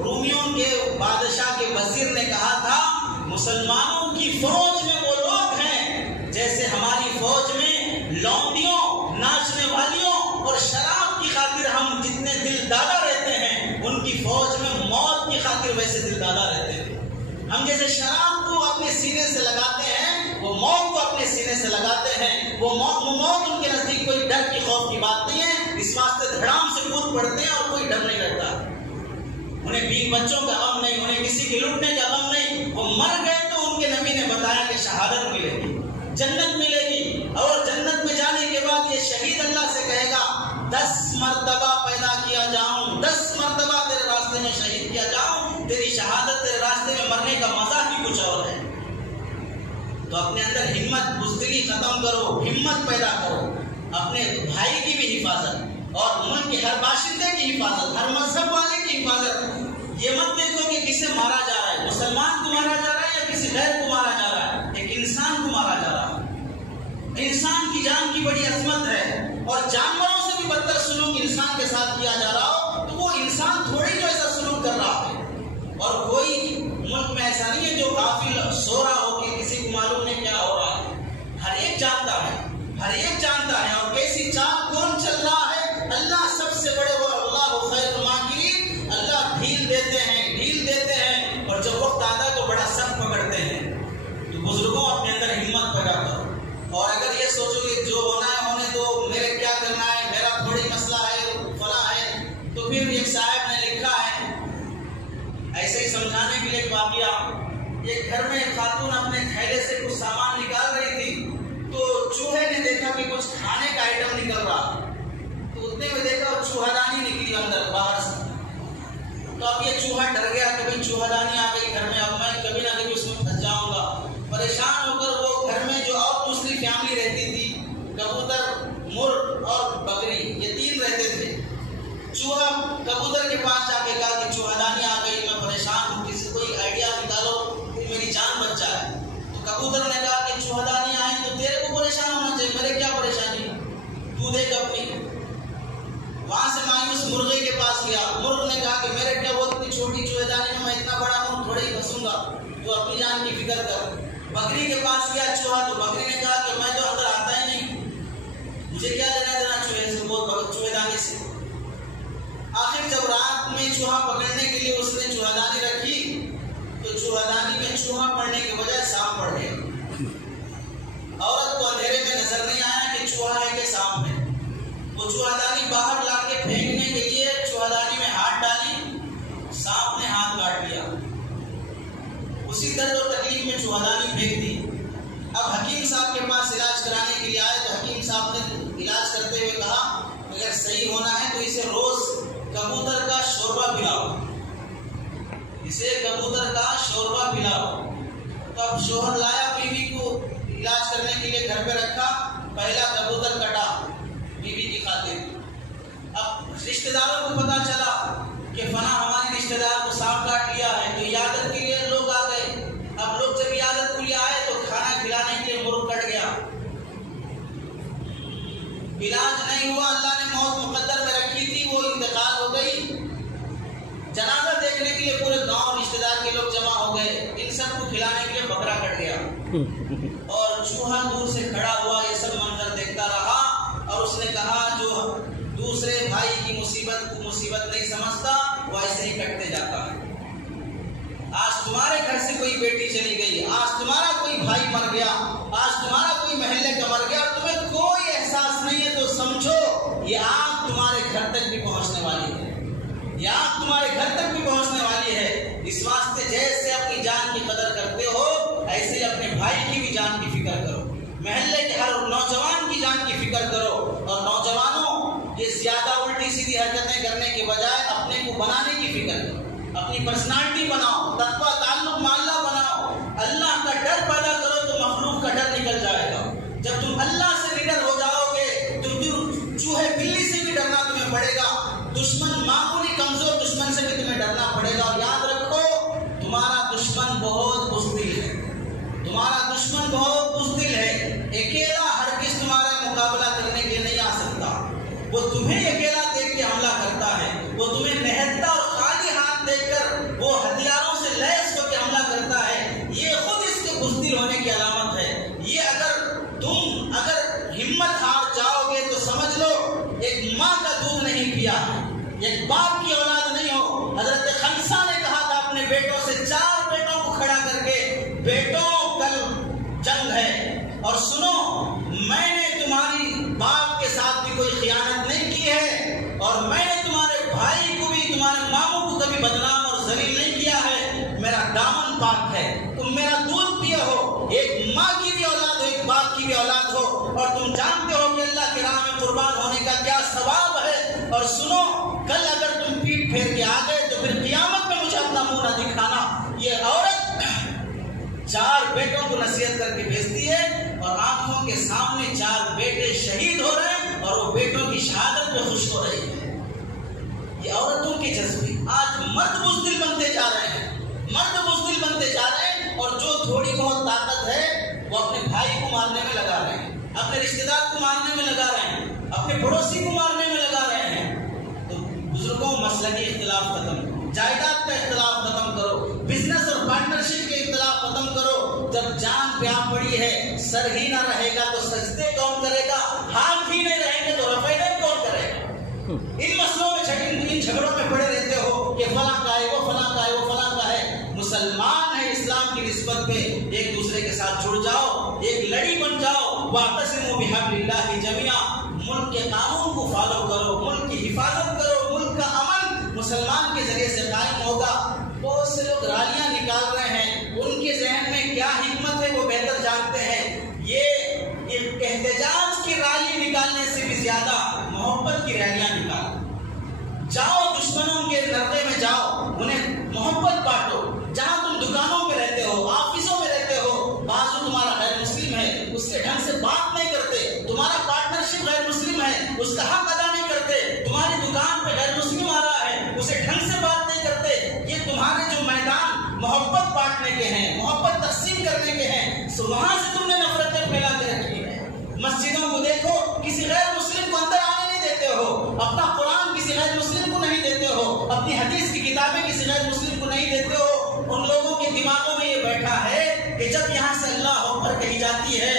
رومیوں کے بادشاہ کے وزیر نے کہا تھا، مسلمانوں کی فوج میں وہ لوگ ہیں جیسے ہماری فوج میں لونڈیوں، ناچنے والیوں اور شراب کی خاطر ہم جتنے دل دادا رہتے ہیں، ان کی فوج میں موت کی خاطر ویسے دل دادا رہتے تھے۔ ہم جیسے شراب کو اپنے سینے سے لگاتے ہیں، وہ موت کو اپنے سینے سے لگاتے ہیں، وہ موت ان کے نزدیک کوئی ڈر کی خوف کی بات نہیں ہے، اس واسطے دھڑام سے کود پڑتے ہیں اور کوئی ڈر نہیں رہتا۔ انہیں بیوی بچوں کا غم نہیں، انہیں کسی کے لٹنے کا غم نہیں۔ وہ مر گئے تو ان کے نبی نے بتایا کہ شہادت ملے گی، جنت ملے گی، اور جنت میں جانے کے بعد یہ شہید اللہ سے کہے گا 10 مرتبہ پیدا کیا جاؤں، 10 مرتبہ تیرے راستے میں شہید کیا جاؤں، تیری شہادت تیرے راستے میں مرنے کا مزہ ہی کچھ اور ہے۔ تو اپنے اندر ہمت، بزدلی ختم کرو، ہمت پیدا کرو، اپنے بھائی کی بھی حفاظت اور ملک کے ہر باشندے کی حفاظت، ہر مذہب والے کی حفاظت۔ یہ مت دیکھو کہ کسے مارا جا رہا ہے، مسلمان کو مارا جا رہا ہے یا کسی غیر کو مارا جا رہا ہے، ایک انسان کو مارا جا رہا ہے۔ انسان کی جان کی بڑی عظمت ہے، اور جانوروں سے بھی بدتر سلوک انسان کے ساتھ کیا جا رہا ہو تو وہ انسان تھوڑی جو ایسا سلوک کر رہا ہے۔ اور کوئی ملک میں ایسا نہیں ہے جو غافل سو رہا ہو کہ کسی کو معلوم نہیں کیا ہو رہا ہے، ہر ایک جانتا ہے، ہر ایک جانتا ہے، اور کیسی چال کون چل رہا ہے، اللہ سب سے بڑے وہ اللہ خیر الماکرین، اللہ ڈھیل دیتے ہیں، ڈھیل دیتے ہیں، اور جب وقت آتا ہے تو بڑا سخت پکڑتے ہیں۔ تو بزرگوں اپنے اندر ہمت پیدا کرو، اور اگر یہ سوچو کہ جو ہونا ہے ہونے تو میرے کیا کرنا ہے، میرا تھوڑی مسئلہ ہے، فلاں ہے، تو پھر ایک صاحب نے لکھا ہے ایسے ہی سمجھانے کے لیے ایک واقعہ، ایک گھر میں ایک خاتون اپنے تھیلے سے کچھ سامان نکال رہی تھی، تو چوہے نے دیکھا کہ کچھ کھانے کا آئٹم نکل رہا، تو اتنے میں دیکھا چوہا دانی نکلی اندر باہر سے، تو اب یہ چوہا ڈر گیا، کبھی چوہا دانی آ گئی گھر میں، اب میں کبھی نہ کبھی اس میں پھنس جاؤں گا۔ پریشان ہو کر وہ گھر میں جو اور دوسری فیملی رہتی تھی، کبوتر، مرغ اور بکری، یہ 3 رہتے تھے۔ چوہا کبوتر کے پاس جا کے کہا کہ چوہا دانی آ گئی، میں پریشان ہوں، کسی کوئی آئیڈیا نکالو کہ میری جان بچ جائے۔ تو کبوتر نے کہا کہ چوہا دانی آئے تو تیرے کو پریشان ہونا چاہیے، میرے کیا پریشانی، تو دیکھ اپنی۔ وہاں سے مایوس مرغی کے پاس گیا، مرغ نے کہا کہ میرے کیا وہ اتنی چھوٹی چوہے دانی میں اتنا بڑا ہوں، تھوڑے ہی پھنسوں گا، تو اپنی جان کی فکر کر۔ بکری کے پاس گیا چوہا، تو بکری نے کہا کہ میں تو اندر آتا ہی نہیں، مجھے کیا لینا دینا چوہے سے، وہ چوہے دانی سے۔ آخر جب رات میں چوہا پکڑنے کے لیے اس نے چوہا دانی رکھی، تو چوہا دانی میں چوہا پڑنے کے بجائے سانپ پڑ گیا۔ عورت کو اندھیرے میں نظر نہیں آیا کہ چوہا ہے کہ چوہدانی باہر لا کے پھینکنے کے لیے چوہدانی میں ہاتھ ڈالی، سانپ نے ہاتھ کاٹ لیا، اسی درد اور تکلیف میں چوہدانی پھینک دی۔ اب حکیم صاحب کے پاس علاج کرانے کے لیے آئے تو حکیم صاحب نے علاج کرتے ہوئے کہا اگر صحیح ہونا ہے تو اسے روز کبوتر کا شوربہ پلاؤ، اسے کبوتر کا شوربہ پلاؤ۔ تو اب شوہر لایا بیوی کو علاج کرنے کے لیے گھر پہ رکھا، پہلا کبوتر کٹا بیوی کی خاطر۔ اب رشتہ داروں کو پتا چلا کہ فلاں ہمارے رشتہ دار کو سانپ کاٹ لیا ہے، تو عیادت کے لیے لوگ آ گئے۔ اب لوگ جب عیادت کے لیے آئے تو کھانا کھلانے کے لیے مرغ کٹ گیا، علاج نہیں ہوا، اللہ نے موت مقدر میں رکھی تھی، وہ انتقال ہو گئی۔ جنازہ دیکھنے کے لیے پورے گاؤں رشتہ دار کے لوگ جمع ہو گئے، ان سب کو کھلانے کے لیے بکرا کٹ گیا اور چوہا دور سے کھڑا ہوا یہ سب منظر دیکھتا رہا اور اس نے کہا جو دوسرے بھائی کی مصیبت کو مصیبت نہیں سمجھتا وہ ایسے ہی کٹتے جاتا ہے۔ آج تمہارے گھر سے کوئی بیٹی چلی گئی، آج تمہارا کوئی بھائی مر گیا، آج تمہارا کوئی محلے کا مر گیا اور تمہیں کوئی احساس نہیں ہے تو سمجھو یہ آگ تمہارے گھر تک بھی پہنچنے والی ہے، یہ آگ تمہارے گھر تک بھی پہنچنے والی ہے۔ اس واسطے جیسے اپنی جان کی قدر کرتے ہو ایسے ہی اپنے بھائی کی بھی جان کی فکر کرو، محلے کے ہر نوجوان کی جان کی فکر کرو۔ اور نوجوانوں یہ زیادہ الٹی سیدھی حرکتیں کرنے کے بجائے اپنے کو بنانے کی فکر کرو، اپنی پرسنالٹی بناؤ، تقویٰ تعلق مع اللہ بناؤ، اللہ کا ڈر پیدا کرو تو مخلوق کا ڈر نکل جائے گا۔ جب تم اللہ سے نڈر ہو جاؤ گے تو چوہے بلی سے بھی ڈرنا تمہیں پڑے گا، دشمن معمولی کمزور دشمن سے بھی تمہیں ڈرنا پڑے گا۔ اور یاد رکھو تمہارا دشمن بہت بزدل ہے، تمہارا دشمن بہت بزدل ہے، اکیلا ہرگز تمہارا مقابلہ کرنے کے لیے نہیں آ سکتا، وہ تمہیں اکیلا دیکھ کے حملہ کرتا ہے، وہ تمہیں نہتا اور خالی ہاتھ دیکھ کر وہ ہتھیاروں سے لیس ہو کے حملہ کرتا ہے، یہ خود اس کے بزدل ہونے کی علامت ہے۔ یہ اگر ہمت ہار جاؤ گے تو سمجھ لو ایک ماں کا دودھ نہیں پیا، ایک باپ کی اولاد نہیں ہو۔ حضرت خنسا نے کہا تھا اپنے بیٹوں سے، 4 بیٹوں کو کھڑا کر کے، بیٹوں کل جنگ ہے اور سنو میں نے تمہاری باپ کے ساتھ بھی کوئی خیانت نہیں کی ہے اور میں نے تمہارے بھائی کو بھی تمہارے ماموں کو کبھی بدنام اور ذلیل نہیں کیا ہے، میرا دامن پاک ہے، تم میرا دودھ پیے ہو، ایک ماں کی بھی اولاد ہو ایک باپ کی بھی اولاد ہو اور تم جانتے ہو کہ اللہ کی راہ میں قربان ہونے کا کیا ثواب ہے۔ اور سنو کل اگر تم پیٹ پھیر کے آ گئے تو پھر قیامت میں مجھے اپنا منہ نہ دکھانا۔ یہ عورت 4 بیٹوں کو نصیحت کر کے بھیجتی ہے اور آنکھوں کے سامنے 4 بیٹے شہید ہو رہے ہیں اور وہ بیٹوں کی شہادت میں خوش ہو رہی ہے۔ یہ عورتوں کے جذبے آج مرد بزدل بنتے جا رہے ہیں، مرد بزدل بنتے جا رہے ہیں اور جو تھوڑی بہت طاقت ہے وہ اپنے بھائی کو مارنے میں لگا رہے ہیں، اپنے رشتہ دار کو مارنے میں لگا رہے ہیں، اپنے پڑوسی کو مارنے میں لگا رہے ہیں۔ تو بزرگوں مسلکی اختلاف ختم کرو، جائیداد کا اختلاف ختم کرو، بزنس اور پارٹنرشپ کے اختلاف ختم کرو۔ جب جان پہ آ پڑی ہے سر ہی نہ رہے گا تو سجدے کون کرے گا، ہاتھ ہی نہیں رہیں گے تو رفع یدین کون کرے گا۔ ان مسئلوں میں ان جھگڑوں میں پڑے رہتے ہو کہ فلاں کا ہے وہ فلاں کا ہے وہ فلاں کا ہے۔ مسلمان ہے اسلام کی نسبت پہ ایک دوسرے کے ساتھ جڑ جاؤ، ایک لڑی بن جاؤ، واعتصموا بحبل اللہ جميعا، ملک کے قانون کو فالو کرو، ملک کی حفاظت کرو، ملک کا امن مسلمان کے ذریعے سے قائم ہوگا۔ بہت سے لوگ رالیاں نکال رہے ہیں، ان کے ذہن میں کیا حکمت ہے وہ بہتر جانتے ہیں۔ یہ احتجاج کی رالی نکالنے سے بھی زیادہ محبت کی ریلیاں نکالو، جاؤ دشمنوں کے نردے میں جاؤ، انہیں محبت بانٹو۔ جہاں تم دکانوں پہ رہتے ہو، آفسوں میں رہتے ہو، بازو تمہارا غیر مسلم ہے اس کے ڈھنگ سے بات نہیں کرتے، تمہارا پارٹنرشپ غیر مسلم ہے اس کا حق ادا نہیں کرتے، تمہاری دکان پہ غیر مسلم آ رہا ہے اسے ڈھنگ سے بات نہیں کرتے۔ یہ تمہارے جو میدان محبت بانٹنے کے ہیں، محبت تقسیم کرنے کے ہیں، وہاں سے تم نے نفرتیں پھیلا کے رکھی ہے۔ مسجدوں کو دیکھو، کسی غیر مسلم کو اندر آنے نہیں دیتے ہو، اپنا قرآن کسی غیر مسلم کو نہیں دیتے ہو، اپنی حدیث کی کتابیں کسی غیر مسلم کو نہیں دیتے ہو۔ ان لوگوں کے دماغوں میں یہ بیٹھا ہے کہ جب یہاں سے اللہ اکبر کہی جاتی ہے،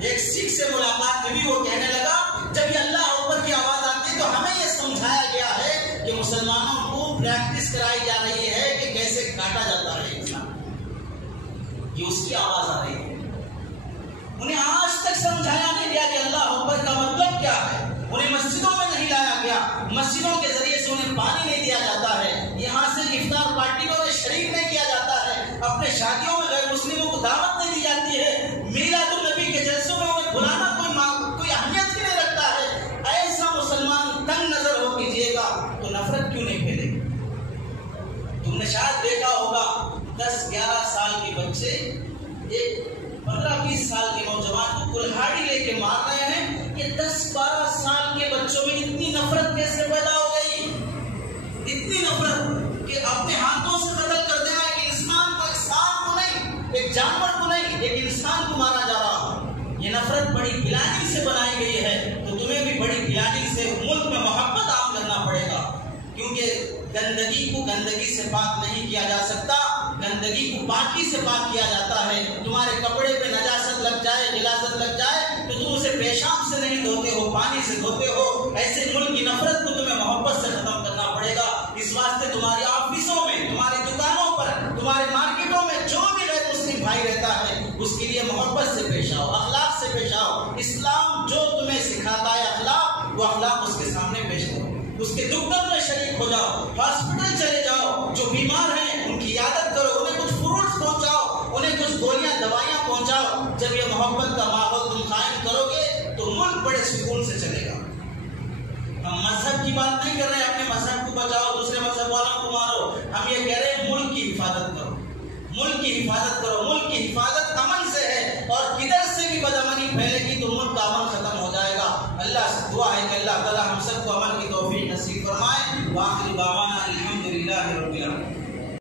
ایک سکھ سے ملاقات میں بھی وہ کہنے لگا جب یہ اللہ اکبر کی آواز آتی ہے تو ہمیں یہ سمجھایا گیا ہے کہ مسلمانوں کو پریکٹس کرائی جا رہی ہے کہ کیسے کاٹا جاتا ہے انسان، یہ اس کی آواز آ رہی ہے۔ انہیں آج تک سمجھایا نہیں گیا کہ اللہ اکبر کا مطلب کیا ہے، انہیں مسجدوں میں دعوت نہیں دی جاتی ہے، میلاد النبی کے جلسوں میں انہیں بلانا کوئی اہمیت ہی نہیں رکھتا ہے، ایسا مسلمان تنگ نظر ہو کیجیے گا تو نفرت کیوں نہیں پھیلے گی؟ تم نے شاید دیکھا ہوگا 10-11 سال کے بچے ایک 15-20 سال کے نوجوان کو کلہاڑی لے کے مار رہے ہیں، یہ 10-12 سال کے بچوں میں اتنی نفرت کیسے پیدا ہو گئی؟ اتنی نفرت کہ اپنے ہاتھوں سے قتل کر دینا ایک انسان کو نہیں، ایک جانور کو نہیں، ایک انسان کو مارا جا رہا۔ یہ نفرت بڑی پلاننگ سے بنائی گئی ہے، تو تمہیں بھی بڑی پلاننگ سے ملک میں محبت عام کرنا پڑے گا، کیونکہ گندگی کو گندگی سے پاک نہیں کیا جا سکتا، گندگی کو پاکی سے پاک کیا جاتا ہے۔ تمہارے کپڑے پہ نجاست لگ جائے، غلاظت لگ جائے تو تم اسے پیشاب سے نہیں دھوتے ہو، پانی سے دھوتے ہو۔ ایسے ملک کی نفرت کو تمہیں محبت سے ختم کرنا پڑے گا۔ اس واسطے تمہاری آفسوں میں، تمہاری دکانوں پر، تمہارے مارکیٹوں میں جو بھی غیر مسلم بھائی رہتا ہے اس کے لیے محبت سے پیش آؤ، اخلاق سے پیش آؤ۔ اسلام جو تمہیں سکھاتا ہے اخلاق، وہ اخلاق اس کے سامنے پیش کرو، اس کے دکھ درد میں شریک ہو جاؤ، ہاسپٹل چلے جاؤ، جو بیمار ہیں ان کی عیادت کرو، انہیں کچھ فروٹس پہنچاؤ، انہیں کچھ گولیاں دوائیاں پہنچاؤ۔ جب یہ محبت کا ماحول تم قائم کرو گے تو ملک بڑے سکون سے چلے گا۔ ہم مذہب کی بات نہیں کر رہے اپنے مذہب کو بچاؤ، دوسرے مذہب والوں کو مارو، ہم یہ کہہ رہے ہیں ملک کی حفاظت کرو، ملک کی حفاظت کرو۔ ملک کی حفاظت امن سے ہے، اور کدھر سے بھی بدامنی پھیلے گی تو ملک کا امن ختم ہو جائے گا۔ اللہ سے دعا ہے کہ اللہ تعالی ہم سب کو امن کی توفیق نصیب فرمائے۔ وآخر دعوانا الحمدللہ رب